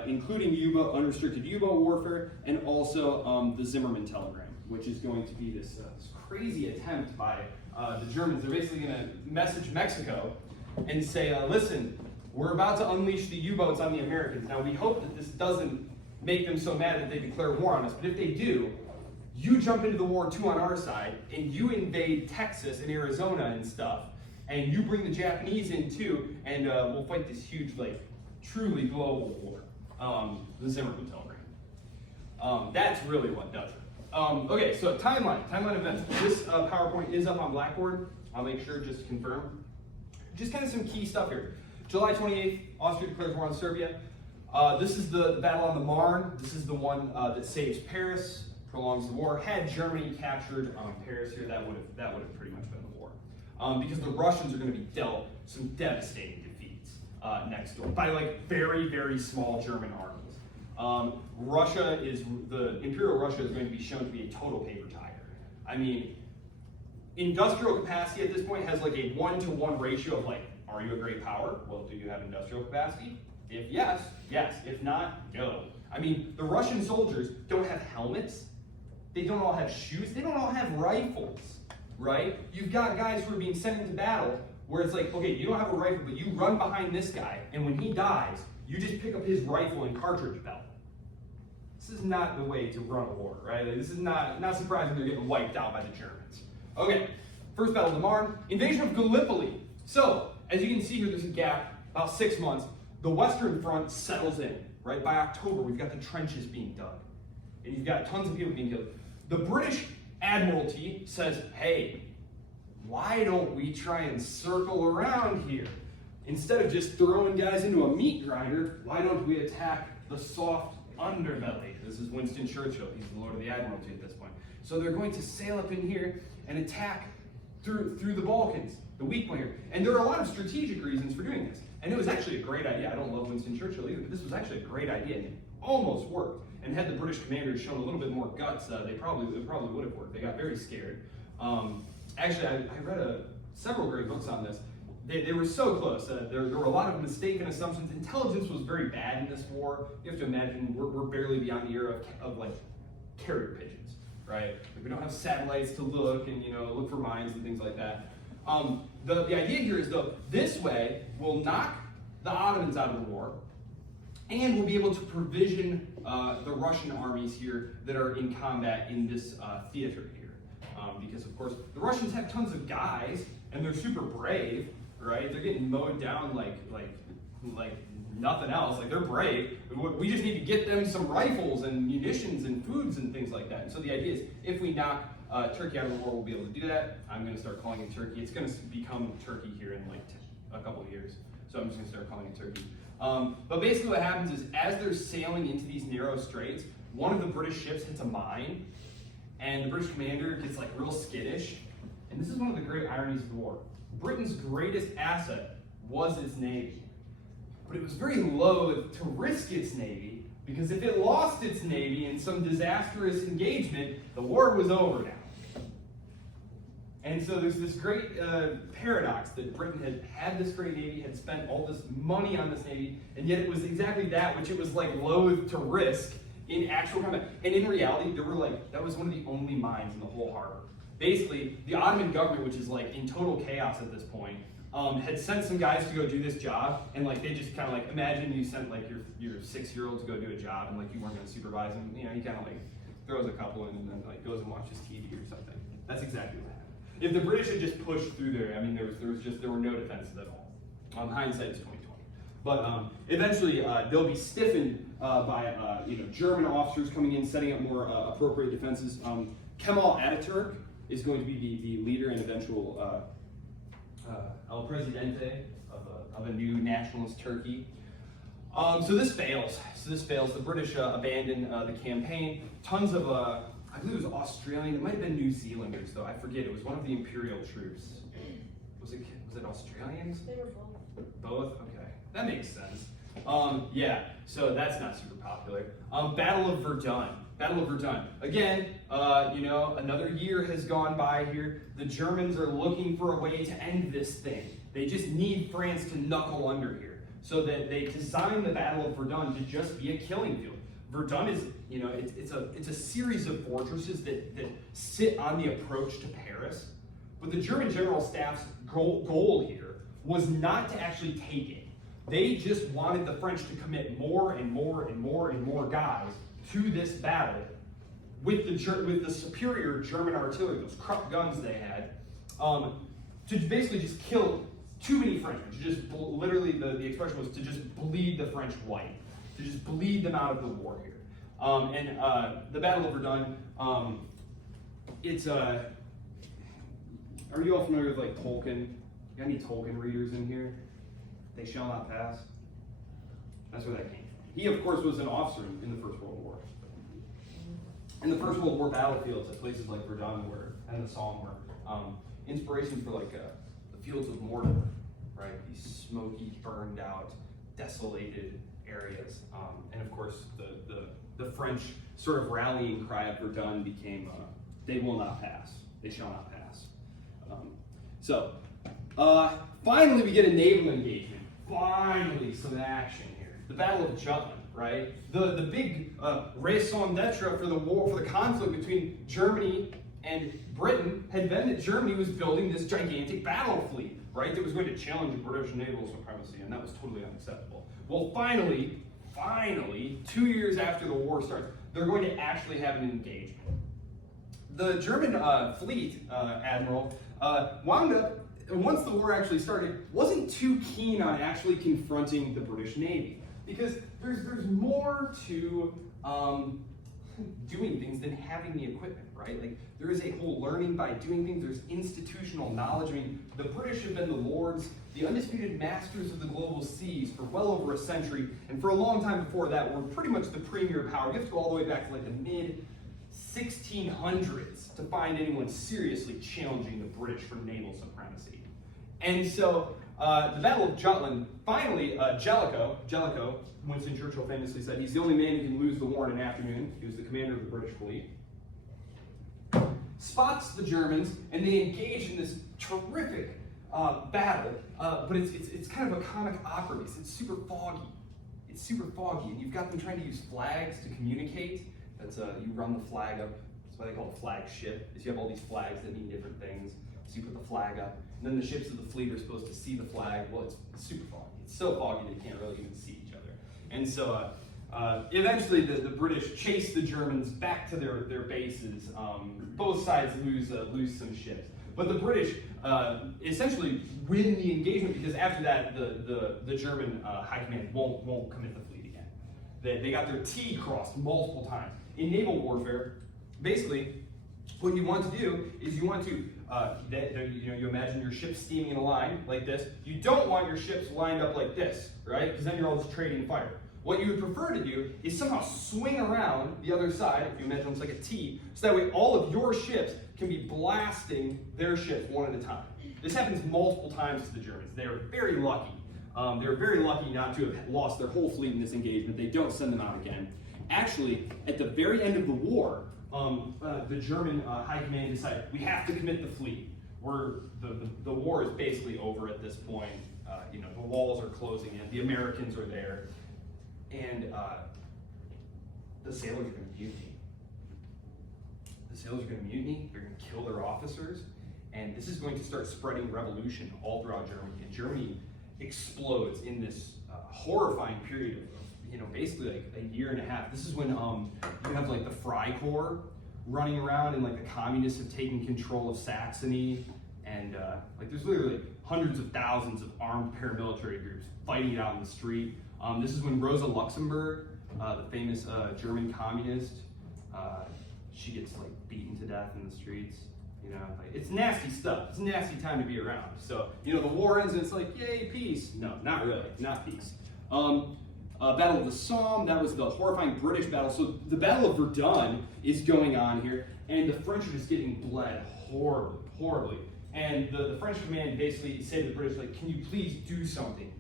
including unrestricted U-boat warfare and also the Zimmermann telegram, which is going to be this crazy attempt by the Germans. They're basically going to message Mexico and say, listen, we're about to unleash the U-boats on the Americans. Now, we hope that this doesn't make them so mad that they declare war on us, but if they do, you jump into the war too on our side, and you invade Texas and Arizona and stuff, and you bring the Japanese in too, and we'll fight this huge, like, truly global war, the Zimmermann telegram. That's really what does it. Okay, so timeline events. This PowerPoint is up on Blackboard. I'll make sure just to confirm. Just kind of some key stuff here. July 28th, Austria declares war on Serbia. This is the battle on the Marne. This is the one that saves Paris, prolongs the war. Had Germany captured Paris here, that would have pretty much been the war. Because the Russians are going to be dealt some devastating defeats next door by like very, very small German armies. The Imperial Russia is going to be shown to be a total paper tiger. I mean, industrial capacity at this point has like a 1-to-1 ratio of like, are you a great power? Well, do you have industrial capacity? If yes, yes. If not, no. I mean, the Russian soldiers don't have helmets. They don't all have shoes. They don't all have rifles, right? You've got guys who are being sent into battle where it's like, okay, you don't have a rifle, but you run behind this guy, and when he dies, you just pick up his rifle and cartridge belt. This is not the way to run a war, right? Like, this is not surprising they're getting wiped out by the Germans. Okay, first battle of the Marne, invasion of Gallipoli. So, as you can see here, there's a gap, about 6 months. The Western Front settles in, right? By October, we've got the trenches being dug, and you've got tons of people being killed. The British Admiralty says, hey, why don't we try and circle around here? Instead of just throwing guys into a meat grinder, why don't we attack the soft underbelly? This is Winston Churchill. He's the Lord of the Admiralty at this point. So they're going to sail up in here and attack through the Balkans, the weak point here. And there are a lot of strategic reasons for doing this. And it was actually a great idea. I don't love Winston Churchill either, but this was actually a great idea, and it almost worked. And had the British commanders shown a little bit more guts, they probably would have worked. They got very scared. Actually, I read several great books on this. They were so close. There were a lot of mistaken assumptions. Intelligence was very bad in this war. You have to imagine we're barely beyond the era of like carrier pigeons, right? Like we don't have satellites to look and look for mines and things like that. The idea here is though this way we'll knock the Ottomans out of the war, and we'll be able to provision the Russian armies here that are in combat in this theater here. Because of course the Russians have tons of guys and they're super brave, right? They're getting mowed down like nothing else. Like they're brave. We just need to get them some rifles and munitions and foods and things like that. And so the idea is if we knock Turkey out of the war, we'll be able to do that. I'm going to start calling it Turkey. It's going to become Turkey here in like a couple of years. So I'm just going to start calling it Turkey. But basically what happens is as they're sailing into these narrow straits, one of the British ships hits a mine, and the British commander gets like real skittish. And this is one of the great ironies of the war. Britain's greatest asset was its navy. But it was very loath to risk its navy because if it lost its navy in some disastrous engagement, the war was over now. And so there's this great paradox that Britain had this great navy, had spent all this money on this navy, and yet it was exactly that which it was like loath to risk in actual combat. And in reality, that was one of the only mines in the whole harbor. Basically, the Ottoman government, which is like in total chaos at this point, had sent some guys to go do this job, and like they just kind of like imagine you sent like your 6-year-old to go do a job, and like you weren't going to supervise him. He kind of like throws a couple in and then like goes and watches TV or something. That's exactly what happened. If the British had just pushed through there, I mean, there were no defenses at all. Hindsight is 2020. But eventually, they'll be stiffened by German officers coming in, setting up more appropriate defenses. Kemal Ataturk is going to be the leader and eventual El Presidente of a new nationalist Turkey. So this fails. The British abandon the campaign. Tons of, I believe it was Australian, it might have been New Zealanders though, I forget. It was one of the imperial troops. Was it Australians? They were both. Both? Okay. That makes sense. Yeah, so that's not super popular. Battle of Verdun. Battle of Verdun. Again, another year has gone by here. The Germans are looking for a way to end this thing. They just need France to knuckle under here. So that they designed the Battle of Verdun to just be a killing field. Verdun is, it's a series of fortresses that sit on the approach to Paris. But the German General Staff's goal here was not to actually take it. They just wanted the French to commit more and more and more and more guys to this battle with the superior German artillery, those Krupp guns they had, to basically just kill too many Frenchmen. To just literally, the expression was to just bleed the French white, to just bleed them out of the war here. The Battle of Verdun, it's are you all familiar with like Tolkien? Got any Tolkien readers in here? They shall not pass. That's where that came from. He, of course, was an officer in the First World War. In the First World War battlefields at places like Verdun and the Somme were inspiration for like the fields of Mordor, right? These smoky, burned out, desolated areas. And of course, the French sort of rallying cry at Verdun became, they will not pass. They shall not pass. Finally we get a naval engagement. Finally some action here. The Battle of Jutland, right? The big raison d'etre for the war, for the conflict between Germany and Britain had been that Germany was building this gigantic battle fleet, right? That was going to challenge British naval supremacy, and that was totally unacceptable. Well, finally, 2 years after the war starts, they're going to actually have an engagement. The German fleet admiral wound up, once the war actually started, wasn't too keen on actually confronting the British Navy, because there's more to doing things than having the equipment, right? Like, there is a whole learning by doing things. There's institutional knowledge. I mean, the British have been the lords, the undisputed masters of the global seas for well over a century, and for a long time before that, were pretty much the premier power. You have to go all the way back to like the mid-1600s to find anyone seriously challenging the British for naval supremacy. And so, the Battle of Jutland, finally, Jellicoe, Winston Churchill famously said, he's the only man who can lose the war in an afternoon. He was the commander of the British fleet. Spots the Germans, and they engage in this terrific battle, but it's kind of a comic opera because it's super foggy. It's super foggy, and you've got them trying to use flags to communicate. That's you run the flag up. That's why they call it flagship. Is you have all these flags that mean different things. So you put the flag up, and then the ships of the fleet are supposed to see the flag. Well, it's super foggy. It's so foggy they can't really even see each other. And so eventually the British chase the Germans back to their bases. Both sides lose some ships. But the British essentially win the engagement because after that the German high command won't commit the fleet again. They got their T crossed multiple times. In naval warfare, basically, what you want to do is you want to you imagine your ships steaming in a line like this. You don't want your ships lined up like this, right? Because then you're all just trading fire. What you would prefer to do is somehow swing around the other side, if you imagine it's like a T, so that way all of your ships can be blasting their ships one at a time. This happens multiple times to the Germans. They are very lucky. They're very lucky not to have lost their whole fleet in this engagement. They don't send them out again. Actually, at the very end of the war, the German high command decided we have to commit the fleet. The war is basically over at this point. The walls are closing in. The Americans are there. And the sailors are going to mutiny. The sailors are going to mutiny. They're going to kill their officers. And this is going to start spreading revolution all throughout Germany. And Germany explodes in this horrifying period of, basically like a year and a half. This is when you have like the Freikorps running around, and like the communists have taken control of Saxony. And there's literally hundreds of thousands of armed paramilitary groups fighting it out in the street. This is when Rosa Luxemburg, the famous German communist, she gets beaten to death in the streets. It's nasty stuff. It's a nasty time to be around. So the war ends and it's like, yay, peace. No, not really, not peace. Battle of the Somme, that was the horrifying British battle. So the Battle of Verdun is going on here, and the French are just getting bled horribly. And the French command basically said to the British, can you please do something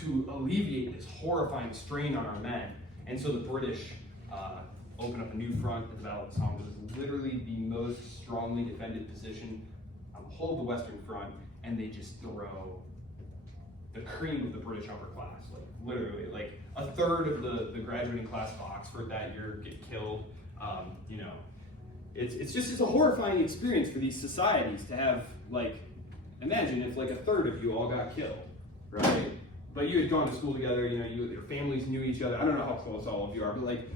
to alleviate this horrifying strain on our men. And so the British open up a new front at the Battle of Somme. It was literally the most strongly defended position on the whole of the Western Front, and they just throw the cream of the British upper class. Like literally, like a third of the graduating class of Oxford that year get killed. You know, it's a horrifying experience for these societies to have, like, imagine if like a third of you all got killed, right? But you had gone to school together, you know, your families knew each other. I don't know how close all of you are, but like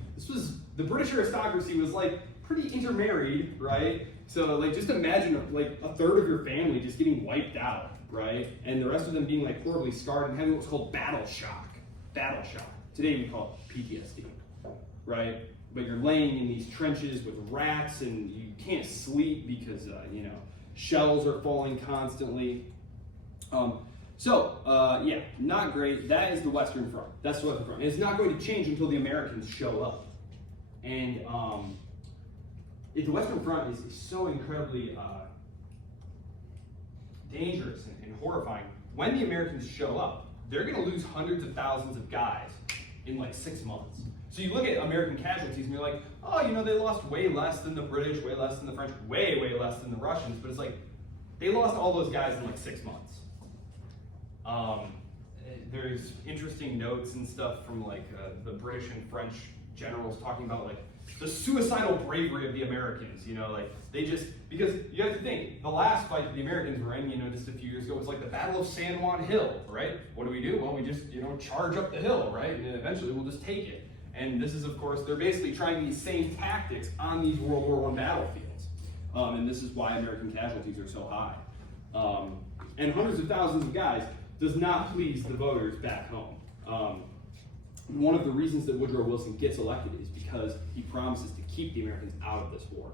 the British aristocracy was like pretty intermarried, right? So like just imagine like a third of your family just getting wiped out, right? And the rest of them being like horribly scarred and having what's called battle shock. Battle shock. Today we call it PTSD, right? But you're laying in these trenches with rats and you can't sleep because, you know, shells are falling constantly. Yeah, not great. That is the Western Front. That's the Western Front. And it's not going to change until the Americans show up. And the Western Front is so incredibly dangerous and horrifying. When the Americans show up, they're going to lose hundreds of thousands of guys in like 6 months. So you look at American casualties and you're like, oh, you know, they lost way less than the British, way less than the French, way less than the Russians. But it's like, they lost all those guys in like 6 months. There's interesting notes and stuff from like the British and French generals talking about like the suicidal bravery of the Americans, you know, like they just, because you have to think, the last fight that the Americans were in, you know, just a few years ago was like the Battle of San Juan Hill, right? What do? Well, we just, you know, charge up the hill, right? And eventually we'll just take it. And this is, of course, they're basically trying these same tactics on these World War I battlefields. And this is why American casualties are so high. And hundreds of thousands of guys does not please the voters back home. One of the reasons that Woodrow Wilson gets elected is because he promises to keep the Americans out of this war.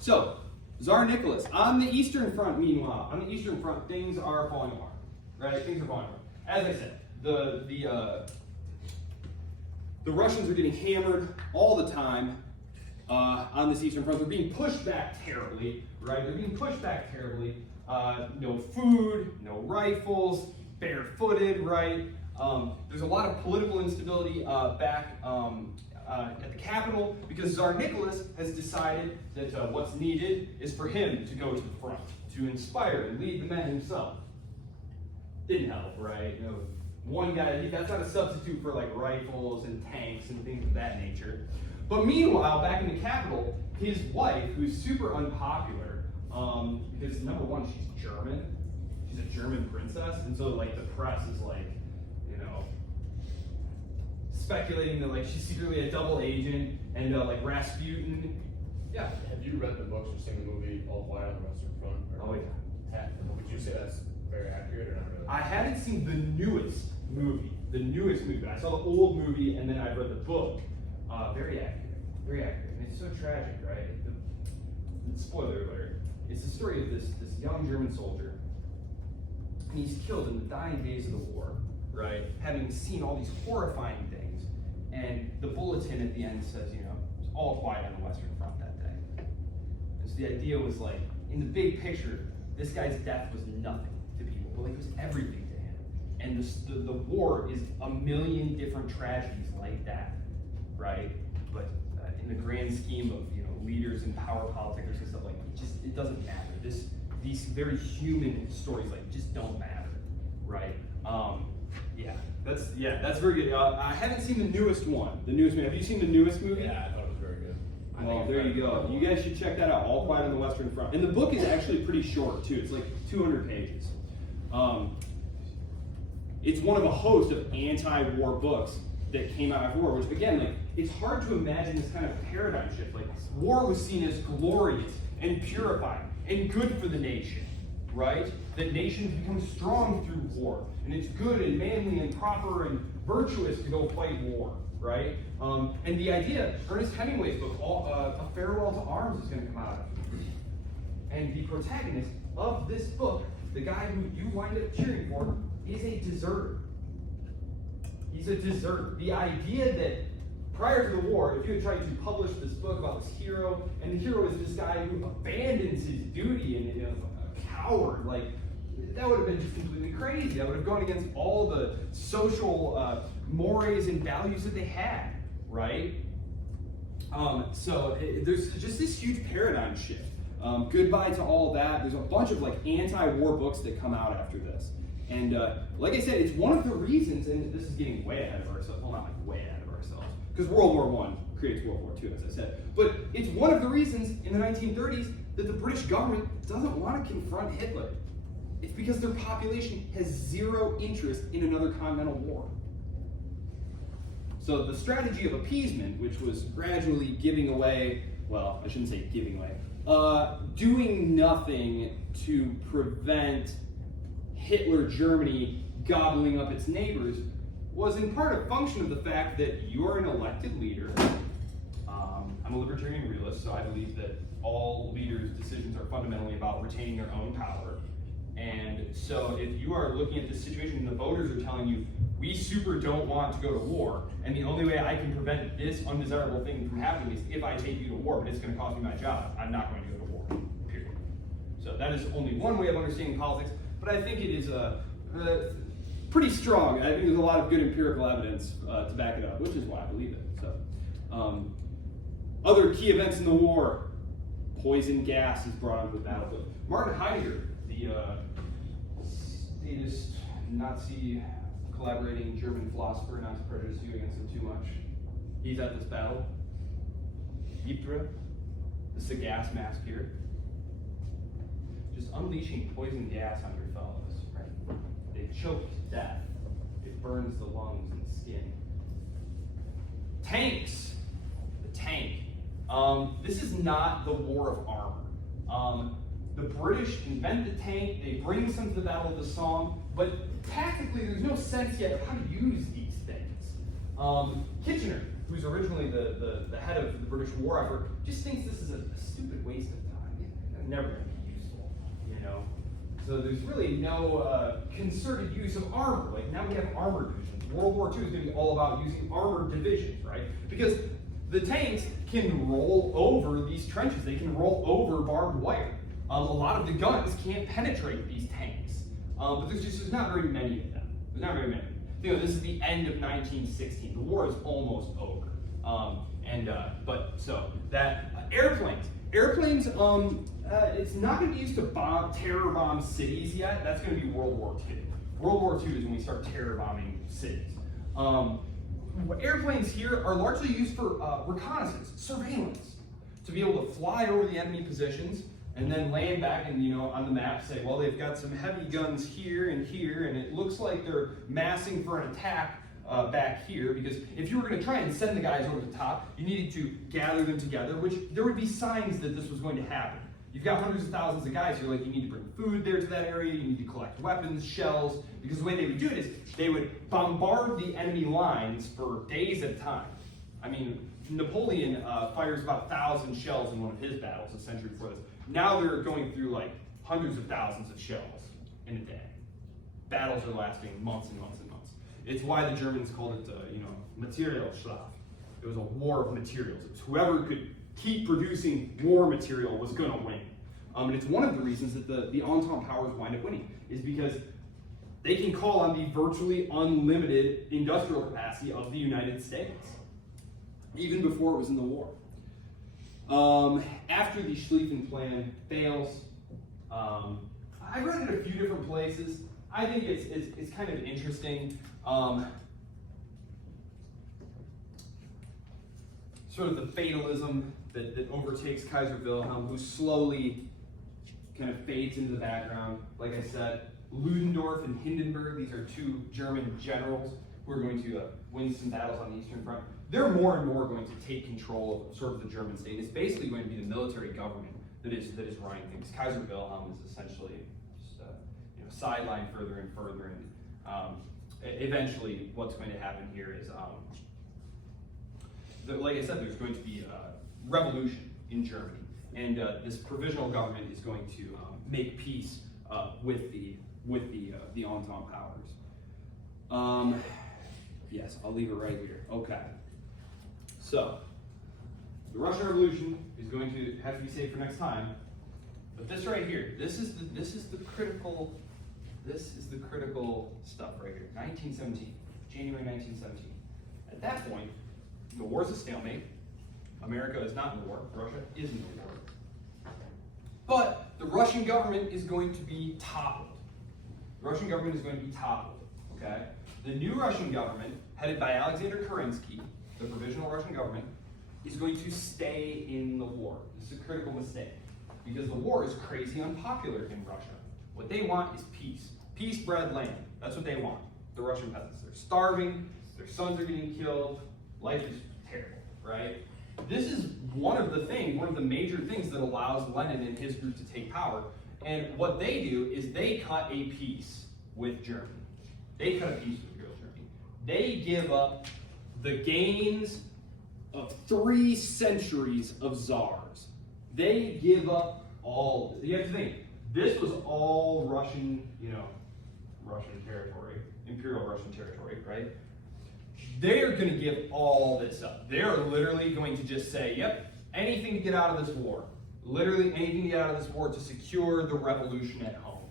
So, Tsar Nicholas, on the Eastern Front, meanwhile, on the Eastern Front, things are falling apart, right? Things are falling apart. As I said, the Russians are getting hammered all the time on this Eastern Front. They're being pushed back terribly, right? They're being pushed back terribly. No food, no rifles, barefooted, right? There's a lot of political instability back at the capital because Tsar Nicholas has decided that what's needed is for him to go to the front, to inspire and lead the men himself. Didn't help, right? You know, one guy, that's not a substitute for like rifles and tanks and things of that nature. But meanwhile, back in the capital, his wife, who's super unpopular, because number one, she's German. She's a German princess, and so like the press is like, you know, speculating that like she's secretly a double agent and like Rasputin. Yeah. Have you read the books or seen the movie All Quiet on the Western Front? Oh yeah. Would you say that's very accurate or not really? I haven't seen the newest movie. I saw the old movie and then I read the book. Very accurate. Very accurate. And it's so tragic, right? Spoiler alert. It's the story of this young German soldier. And he's killed in the dying days of the war, right? Having seen all these horrifying things. And the bulletin at the end says, you know, it's all quiet on the Western Front that day. And so the idea was like, in the big picture, this guy's death was nothing to people, but like it was everything to him. And the war is a million different tragedies like that, right? But in the grand scheme of, you know, leaders and power politics and stuff, like it doesn't matter. These very human stories like just don't matter, right? That's very good. I haven't seen the newest one. The newest movie. Have you seen the newest movie? Yeah, I thought it was very good. Well, there you go. You guys should check that out. All Quiet on the Western Front. And the book is actually pretty short too. It's like 200 pages. It's one of a host of anti-war books that came out of war, which again, like, it's hard to imagine this kind of paradigm shift. Like, war was seen as glorious and purifying and good for the nation, right? That nations become strong through war, and it's good and manly and proper and virtuous to go fight war, right? And the idea, Ernest Hemingway's book, A Farewell to Arms, is going to come out of it. And the protagonist of this book, the guy who you wind up cheering for, is a deserter. He's a deserter. The idea that prior to the war, if you had tried to publish this book about this hero, and the hero is this guy who abandons his duty and, you know, a coward, like, that would have been just completely crazy. That would have gone against all the social mores and values that they had, right? There's just this huge paradigm shift. Goodbye to all that. There's a bunch of like anti-war books that come out after this. And like I said, it's one of the reasons, and this is getting way ahead of ourselves, well, not like way ahead of ourselves, because World War I creates World War II, as I said. But it's one of the reasons in the 1930s that the British government doesn't want to confront Hitler. It's because their population has zero interest in another continental war. So the strategy of appeasement, which was gradually giving away, well, I shouldn't say giving away, doing nothing to prevent Hitler Germany gobbling up its neighbors, was in part a function of the fact that you're an elected leader. I'm a libertarian realist, so I believe that all leaders' decisions are fundamentally about retaining their own power. And so if you are looking at this situation and the voters are telling you, we super don't want to go to war, and the only way I can prevent this undesirable thing from happening is if I take you to war, but it's going to cost me my job, I'm not going to go to war, period. So that is only one way of understanding politics, but I think it is pretty strong. I think there's a lot of good empirical evidence to back it up, which is why I believe it. So, other key events in the war: poison gas is brought onto the battlefield. Martin Heidegger, the statist Nazi collaborating German philosopher, not to prejudice you against him too much, he's at this battle. Ypres, the gas mask here, just unleashing poison gas on your fellows, right? They choke to death. It burns the lungs and the skin. Tanks. The tank. This is not the war of armor. The British invent the tank, they bring some to the Battle of the Somme, but tactically there's no sense yet of how to use these things. Kitchener, who's originally the head of the British war effort, just thinks this is a stupid waste of time. They're never going to be useful, you know? So there's really no concerted use of armor. Like now we have armor divisions. World War II is going to be all about using armored divisions, right? Because the tanks can roll over these trenches. They can roll over barbed wire. A lot of the guns can't penetrate these tanks, but there's not very many of them. There's not very many. You know, this is the end of 1916. The war is almost over. Airplanes. Airplanes. It's not going to be used to terror bomb cities yet. That's going to be World War II. World War II is when we start terror bombing cities. Airplanes here are largely used for reconnaissance, surveillance, to be able to fly over the enemy positions and then land back and, you know, on the map say, well, they've got some heavy guns here, and it looks like they're massing for an attack back here, because if you were going to try and send the guys over the top, you needed to gather them together, which there would be signs that this was going to happen. You've got hundreds of thousands of guys who are like, you need to bring food there to that area, you need to collect weapons, shells, because the way they would do it is they would bombard the enemy lines for days at a time. I mean, Napoleon fires about 1,000 shells in one of his battles a century before this. Now they're going through like hundreds of thousands of shells in a day. Battles are lasting months and months and months. It's why the Germans called it, Materialschlacht. It was a war of materials. It was whoever could keep producing war material was going to win. And it's one of the reasons that the Entente powers wind up winning, is because they can call on the virtually unlimited industrial capacity of the United States, even before it was in the war. After the Schlieffen Plan fails, I've read it a few different places. I think it's kind of interesting. Sort of the fatalism that overtakes Kaiser Wilhelm, who slowly kind of fades into the background. Like I said, Ludendorff and Hindenburg, these are two German generals who are going to win some battles on the Eastern Front. They're more and more going to take control of sort of the German state. It's basically going to be the military government that is running things. Kaiser Wilhelm is essentially just sidelined further and further, and eventually what's going to happen here is, like I said, there's going to be a revolution in Germany, and this provisional government is going to make peace with the Entente powers. Yes, I'll leave it right here. Okay. So, the Russian Revolution is going to have to be saved for next time. But this right here, this is the critical This is the critical stuff right here. 1917, January 1917. At that point, the war is a stalemate. America is not in the war. Russia is in the war. But the Russian government is going to be toppled. The Russian government is going to be toppled, okay? The new Russian government, headed by Alexander Kerensky, the provisional Russian government, is going to stay in the war. This is a critical mistake, because the war is crazy unpopular in Russia. What they want is peace. Peace, bread, land. That's what they want, the Russian peasants. They're starving, their sons are getting killed, life is terrible, right? This is one of the major things that allows Lenin and his group to take power. And what they do is they cut a peace with Germany. They cut a peace with Imperial Germany. They give up the gains of 3 centuries of czars. They give up all. You have to think, this was all Russian, Russian territory, Imperial Russian territory, right? They're going to give all this up. They're literally going to just say, yep, anything to get out of this war. Literally anything to get out of this war to secure the revolution at home.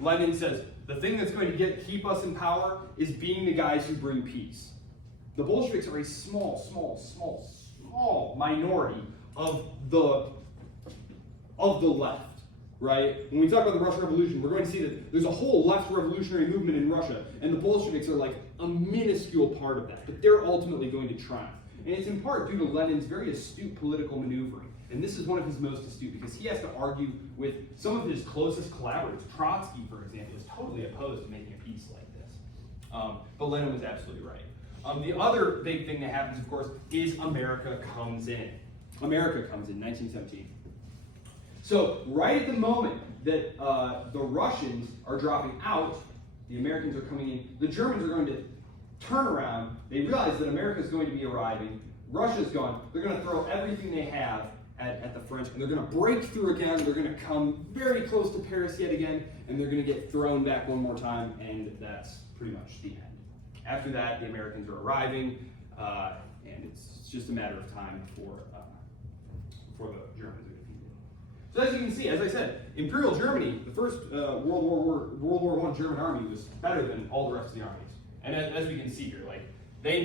Lenin says, the thing that's going to keep us in power is being the guys who bring peace. The Bolsheviks are a small minority of the left. Right? When we talk about the Russian Revolution, we're going to see that there's a whole left revolutionary movement in Russia, and the Bolsheviks are like a minuscule part of that, but they're ultimately going to triumph. And it's in part due to Lenin's very astute political maneuvering. And this is one of his most astute, because he has to argue with some of his closest collaborators. Trotsky, for example, is totally opposed to making a peace like this. But Lenin was absolutely right. The other big thing that happens, of course, is America comes in. America comes in 1917. So right at the moment that the Russians are dropping out, the Americans are coming in, the Germans are going to turn around. They realize that America is going to be arriving. Russia's gone. They're going to throw everything they have at the French, and they're going to break through again. They're going to come very close to Paris yet again, and they're going to get thrown back one more time, and that's pretty much the end. After that, the Americans are arriving, and it's just a matter of time before the Germans are defeated. So as you can see, as I said, Imperial Germany, the first World War I German army was better than all the rest of the armies. And as we can see here, like they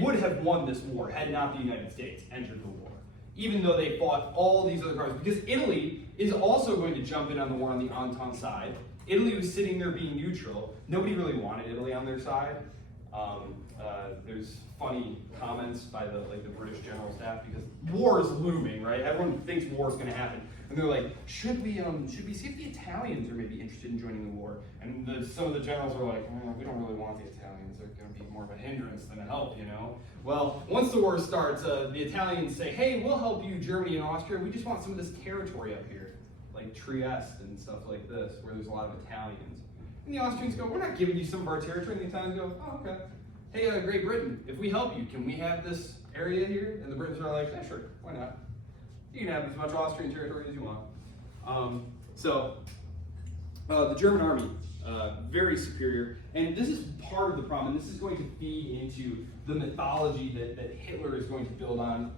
would have won this war had not the United States entered the war, even though they fought all these other powers. Because Italy is also going to jump in on the war on the Entente side. Italy was sitting there being neutral. Nobody really wanted Italy on their side. There's funny comments by the British general staff, because war is looming, right? Everyone thinks war is going to happen, and they're like, should we see if the Italians are maybe interested in joining the war? And some of the generals are like, we don't really want the Italians. They're going to be more of a hindrance than a help, you know? Well, once the war starts, the Italians say, hey, we'll help you, Germany and Austria. We just want some of this territory up here, like Trieste and stuff like this, where there's a lot of Italians. And the Austrians go, we're not giving you some of our territory. And the Italians go, oh, okay. Hey, Great Britain, if we help you, can we have this area here? And the Britons are like, yeah, sure, why not? You can have as much Austrian territory as you want. The German army, very superior. And this is part of the problem, and this is going to feed into the mythology that Hitler is going to build on.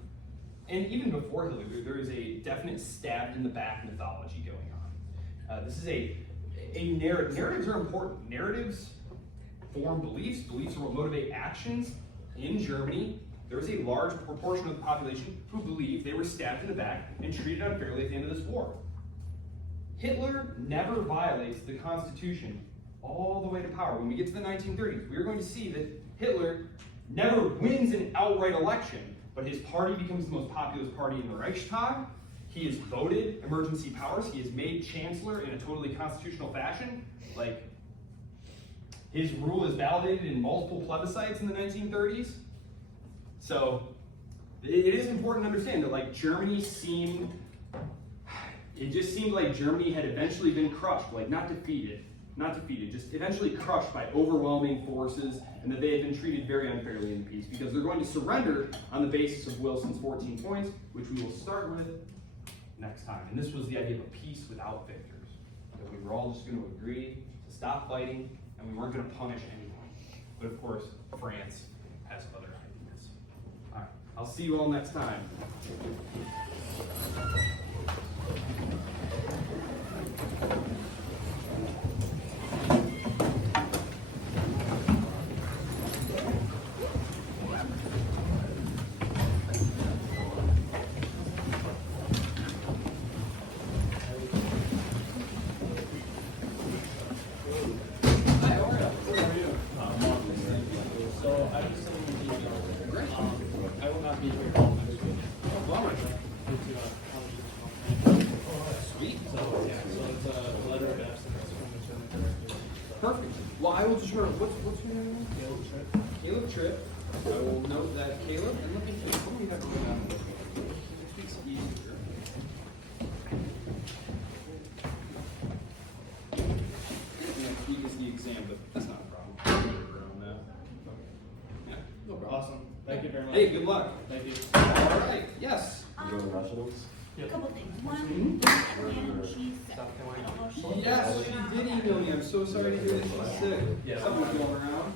And even before Hitler, there is a definite stabbed in the back mythology going on. This is a narrative. Narratives are important. Narratives form beliefs. Beliefs are what motivate actions. In Germany, there was a large proportion of the population who believed they were stabbed in the back and treated unfairly at the end of this war. Hitler never violates the Constitution all the way to power. When we get to the 1930s, we are going to see that Hitler never wins an outright election, but his party becomes the most populous party in the Reichstag. He is voted emergency powers. He is made chancellor in a totally constitutional fashion. Like, his rule is validated in multiple plebiscites in the 1930s. So it is important to understand that, like, it just seemed like Germany had eventually been crushed, like not defeated, just eventually crushed by overwhelming forces, and that they had been treated very unfairly in the peace, because they're going to surrender on the basis of Wilson's 14 points, which we will start with next time. And this was the idea of a peace without victors, that we were all just going to agree to stop fighting, and we weren't going to punish anyone. But of course, France has other ideas. All right, I'll see you all next time. what's your name? Caleb Trent. Caleb Tripp. I will note that Caleb, and let me think, what do we have going on? It's easier. Yeah, he gets the exam, but that's not a problem. Around that. Yeah, no problem. Awesome. Thank you very much. Hey, good luck. Thank you. All right, yes. You go to nationals? A couple things. One, Mhm. and she's sick. I don't know if she'll- Yes, she did email me. I'm so sorry to hear that she's sick. Yeah. Something's going around.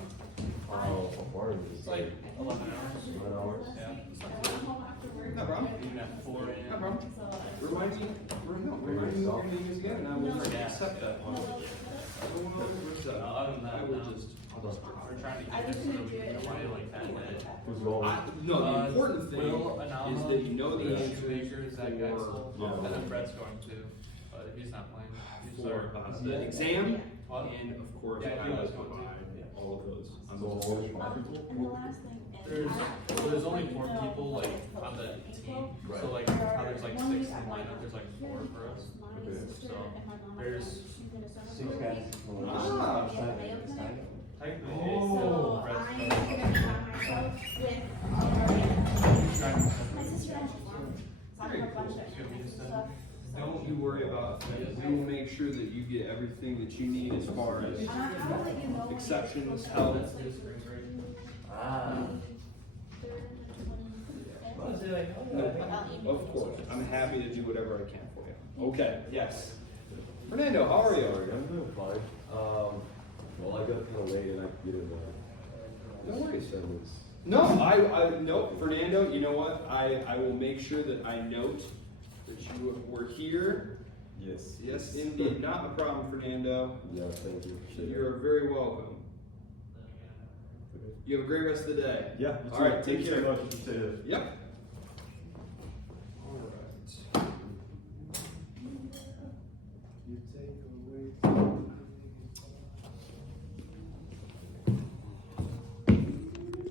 Oh, how far is it? It's like 11 hours. 9 hours? Yeah. No problem. Even at 4 No a.m. problem. Remind me what your name is again, and I will accept that. Other than that, I will no. just. We're trying to I keep was it so gonna we do can it. play like that day. Who's going? No, the important thing Will is that you know the the answers shoemakers, that guy for, sold. Yeah. And then Brett's going to, but he's not playing. He's for our- the exam, What? and of course, Yeah, I he will was going to. provide all of those. So only 5 people? And the last thing is. There's only 4 people like on the team, so like how there's like 6 in the lineup, there's like 4 for us. So there's 6 guys. Ah. technically Oh. Brett's I'm playing. gonna be by myself with my sister has one. So I'm a bunch of stuff. Don't you worry about it. We will make sure that you get everything that you need as far as I will let you know when it's exceptions, supposed to help. be. That's his spring break. Ah. Of course, I'm happy to do whatever I can for you. Okay, yes. Fernando, how are you? I'm doing fine. Well, I got kind of late and I get in No worries. 7 minutes. No, no, Fernando, you know what? I will make sure that I note that you were here. Yes. Yes, indeed, not a problem, Fernando. Yeah, thank you. You are very welcome. You have a great rest of the day. Yeah, All right, take care. Thank you so much. Appreciate it. Yep.